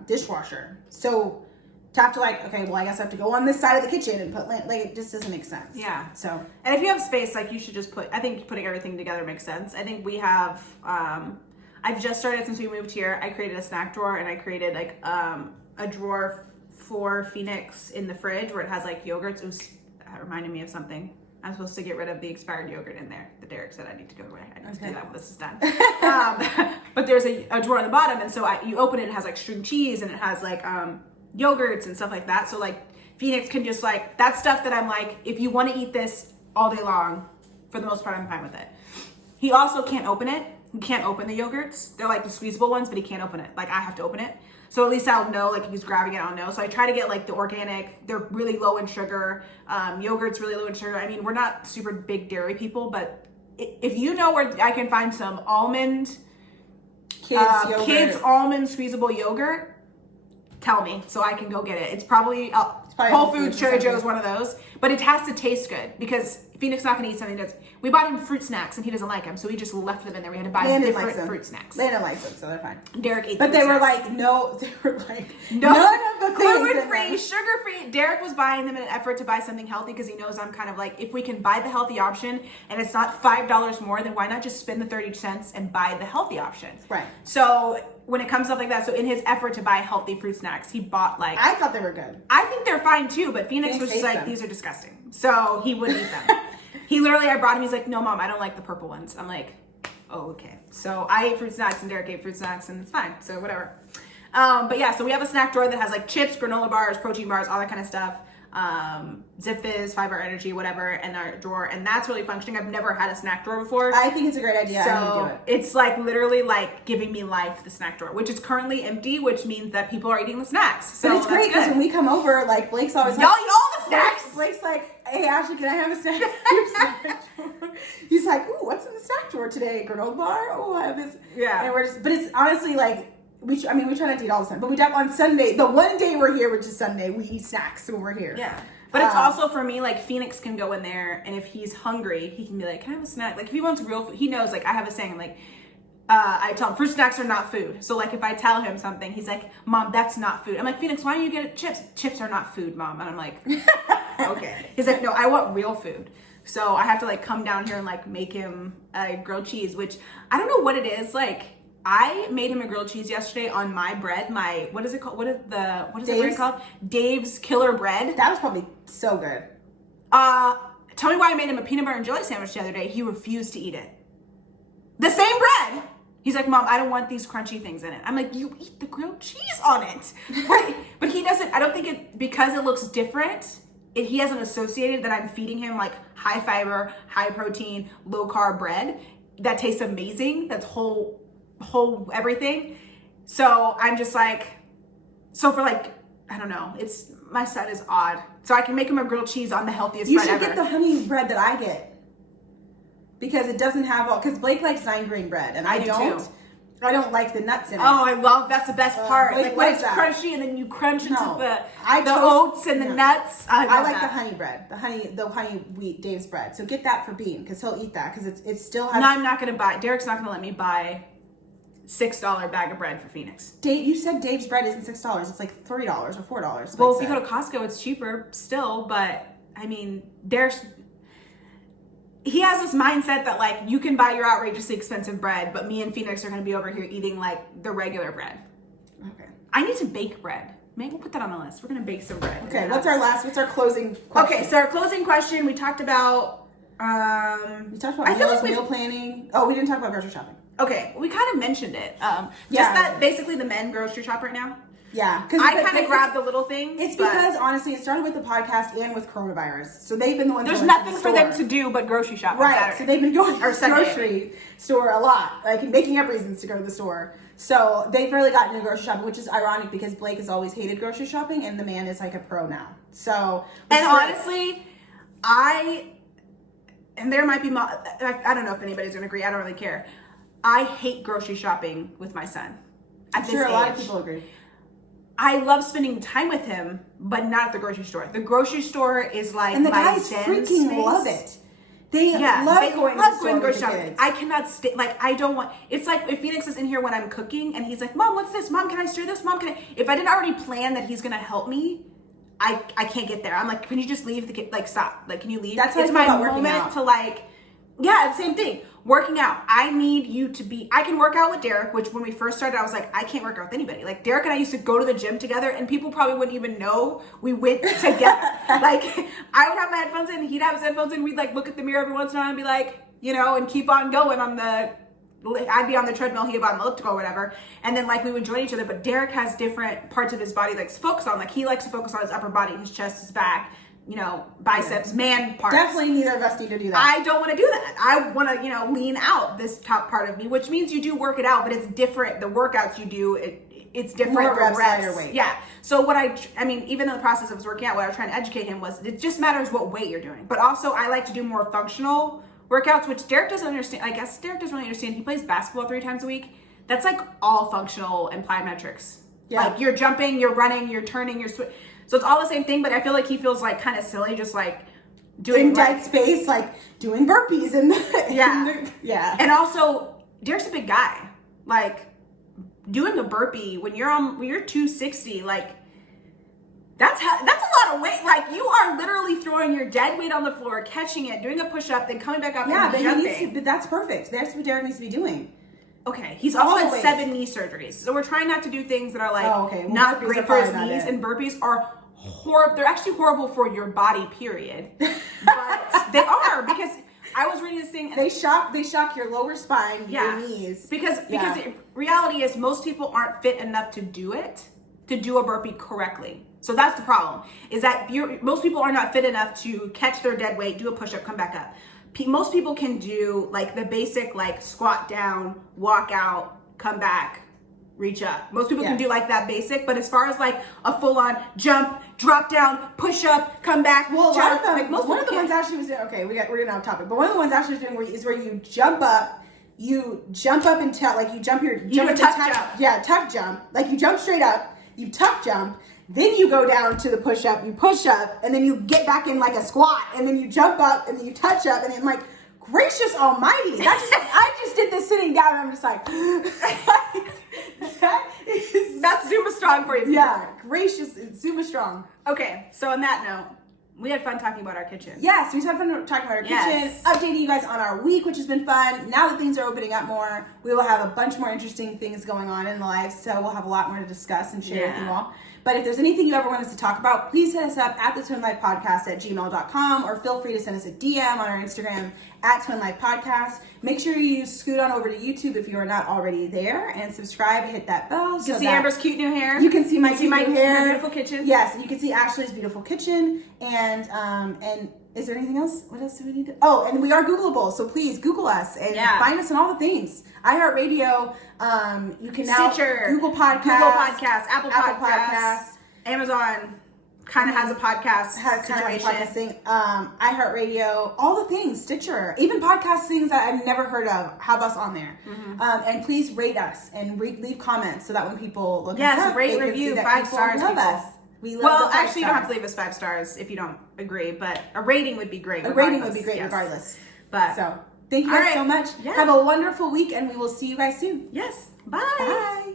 dishwasher. So to have to like, okay, well, I guess I have to go on this side of the kitchen and put, like, it just doesn't make sense. Yeah. So. And if you have space, like, you should just I think putting everything together makes sense. I think we have, I've just started since we moved here. I created a snack drawer, and I created, like, a drawer for Phoenix in the fridge where it has, like, yogurts. That reminded me of something. I'm supposed to get rid of the expired yogurt in there that Derek said I need to go away. I need to do that when this is done. But there's a drawer on the bottom, and so you open it, and it has, like, string cheese, and it has, like, yogurts and stuff like that. So like Phoenix can just like, that's stuff that I'm like, if you want to eat this all day long, for the most part, I'm fine with it. He also can't open it. He can't open the yogurts. They're like the squeezable ones, but he can't open it. Like I have to open it. So at least I'll know, like if he's grabbing it, I'll know. So I try to get like the organic, they're really low in sugar. Yogurt's really low in sugar. I mean, we're not super big dairy people, but if you know where I can find some almond, kids almond squeezable yogurt, tell me so I can go get it. It's probably Whole Foods, Cherry Joe's, one of those. But it has to taste good because Phoenix not going to eat something that's... We bought him fruit snacks and he doesn't like them, so we just left them in there. We had to buy different fruit snacks. Landon likes them, so they're fine. Derek ate but they were like, none of the gluten-free, sugar-free. Derek was buying them in an effort to buy something healthy because he knows I'm kind of like, if we can buy the healthy option and it's not $5 more, then why not just spend the 30 cents and buy the healthy option? Right. So when it comes to stuff like that, so in his effort to buy healthy fruit snacks, he bought like... I thought they were good. I think they're fine too, but Phoenix was just like, these are disgusting. So he wouldn't eat them. He literally, I brought him, he's like, no, Mom, I don't like the purple ones. I'm like, oh, okay. So I ate fruit snacks and Derek ate fruit snacks and it's fine. So whatever. But yeah, so we have a snack drawer that has like chips, granola bars, protein bars, all that kind of stuff. Zip Fizz, Fiber Energy, whatever, in our drawer. And that's really functioning. I've never had a snack drawer before. I think it's a great idea. So I need to do it. It's like literally like giving me life, the snack drawer, which is currently empty, which means that people are eating the snacks. So but it's great because when we come over, like Blake's always y'all eat all the snacks. Blake's like, hey Ashley, can I have a snack? He's like, ooh, what's in the snack drawer today? Granola bar? Oh, I have this. Yeah. And we're just, but it's honestly like, we try not to eat all the time, but we do on Sunday, the one day we're here, which is Sunday, we eat snacks when we're here. Yeah. But it's also for me, like Phoenix can go in there and if he's hungry, he can be like, can I have a snack? Like if he wants real food, he knows like I have a saying like, I tell him fruit snacks are not food. So like if I tell him something, he's like, Mom, that's not food. I'm like, Phoenix, why don't you get chips? Chips are not food, Mom. And I'm like, okay. He's like, no, I want real food. So I have to like come down here and like make him a grilled cheese, which I don't know what it is. Like I made him a grilled cheese yesterday on my bread. What is it called? What is the brand called? Dave's Killer Bread. That was probably so good. Tell me why I made him a peanut butter and jelly sandwich the other day. He refused to eat it. The same bread. He's like, Mom, I don't want these crunchy things in it. I'm like, you eat the grilled cheese on it. But he doesn't, I don't think it, because it looks different, he hasn't associated that I'm feeding him like high fiber, high protein, low carb bread that tastes amazing. That's whole everything. So I'm just like, so for like, I don't know, my son is odd. So I can make him a grilled cheese on the healthiest bread ever. You should get the honey bread that I get. Because it doesn't have because Blake likes 9-grain bread and I don't. Too. I don't like the nuts in it. Oh, that's the best part. Blake like when it's that. Crunchy and then you crunch into the oats and the nuts. I like the honey bread, the honey wheat Dave's bread. So get that for Bean because he'll eat that because it still has. No, I'm not gonna buy. Derek's not gonna let me buy $6 bag of bread for Phoenix. Dave, you said Dave's bread isn't $6. It's like $3 or $4. Well, if you go to Costco, it's cheaper still. But I mean, he has this mindset that like you can buy your outrageously expensive bread, but me and Phoenix are going to be over here eating like the regular bread. Okay. I need to bake bread. Maybe we'll put that on the list. We're going to bake some bread. Okay. What's our closing question? Okay. So our closing question, we talked about, meal planning. Oh, we didn't talk about grocery shopping. Okay. We kind of mentioned it. Just that basically the men grocery shop right now. Yeah, because I kind of grabbed the little things. It's because honestly, it started with the podcast and with coronavirus. So they've been the ones. There's nothing for them to do but grocery shop. Right. So they've been going to the grocery store a lot, like making up reasons to go to the store. So they've really gotten into grocery shopping, which is ironic because Blake has always hated grocery shopping, and the man is like a pro now. So honestly, and there might be I don't know if anybody's gonna agree. I don't really care. I hate grocery shopping with my son. I'm sure a lot of people agree. I love spending time with him, but not at the grocery store. The grocery store is like and the guys freaking love it. They love going grocery shopping. I cannot stay. Like I don't want. It's like if Phoenix is in here when I'm cooking, and he's like, "Mom, what's this? Mom, can I stir this? Mom, can I?" If I didn't already plan that he's gonna help me, I can't get there. I'm like, "Can you just leave the kid? Like stop. Like can you leave?" That's it's my moment to like. Yeah, same thing. Working out. I need you to be. I can work out with Derek, which when we first started, I was like, I can't work out with anybody. Like Derek and I used to go to the gym together, and people probably wouldn't even know we went together. Like I would have my headphones in, he'd have his headphones in. We'd like look at the mirror every once in a while and be like, and keep on going on the. I'd be on the treadmill, he'd be on the elliptical or whatever, and then like we would join each other. But Derek has different parts of his body he likes to focus on. Like he likes to focus on his upper body, his chest, his back. Biceps, man parts. Definitely neither of us need to do that. I don't want to do that. I want to, lean out this top part of me, which means you do work it out, but it's different. The workouts you do, it's different. More reps, lighter weight. Yeah. So even in the process of working out, what I was trying to educate him was it just matters what weight you're doing. But also I like to do more functional workouts, which Derek doesn't understand. I guess Derek doesn't really understand. He plays basketball 3 times a week. That's like all functional and plyometrics. Yeah. Like you're jumping, you're running, you're turning, you're switching. So it's all the same thing, but I feel like he feels like kind of silly, just like doing in dead space, like doing burpees and yeah. And also, Derek's a big guy. Like doing a burpee when you're 260, like that's a lot of weight. Like you are literally throwing your dead weight on the floor, catching it, doing a push up, then coming back up. Yeah, but that's perfect. That's what Derek needs to be doing. Okay, he's also had 7 knee surgeries, so we're trying not to do things that are like not great for his knees. And burpees are horrible. They're actually horrible for your body, period. But they are because I was reading this thing. And they shock your lower spine, your knees. Because reality is most people aren't fit enough to do a burpee correctly. So that's the problem. Is that most people are not fit enough to catch their dead weight, do a push up, come back up. Most people can do like the basic like squat down, walk out, come back, reach up. Most people can do like that basic, but as far as like a full on jump, drop down, push up, come back, well, jump, one of the ones Ashley was doing. Okay, we're getting off topic, but one of the ones Ashley was doing is where you jump up and like you jump tuck jump, like you jump straight up, you tuck jump. Then you go down to the push-up, you push up, and then you get back in like a squat, and then you jump up, and then you touch up, and then like Gracious almighty. I just did this sitting down and I'm just like, that's super strong for you. Yeah, gracious, super strong. Okay, so on that note, we had fun talking about our kitchen. Yes, we had fun talking about our kitchen, updating you guys on our week, which has been fun. Now that things are opening up more, we will have a bunch more interesting things going on in life, so we'll have a lot more to discuss and share with you all. But if there's anything you ever want us to talk about, please hit us up at the twinlifepodcast@gmail.com, or feel free to send us a DM on our Instagram at twinlifepodcast. Make sure you scoot on over to YouTube if you are not already there, and subscribe and hit that bell. You can see Amber's cute new hair. You can see my cute new hair. Beautiful kitchen. Yes, you can see Ashley's beautiful kitchen. And is there anything else? What else do we need to? Oh, and we are Googleable, so please Google us and find us on all the things. iHeart Radio. You can now Stitcher, Google Podcasts, Apple Podcasts, Amazon kind of has a podcast situation. iHeart Radio, all the things, Stitcher, even podcast things that I've never heard of, have us on there. And please rate us and leave comments so that when people look us up, rate, review, 5 stars. Love us. We love actually, you don't have to leave us 5 stars if you don't agree, but a rating would be great. A rating would be great regardless. But so thank you guys so much. Yeah. Have a wonderful week, and we will see you guys soon. Yes. Bye. Bye.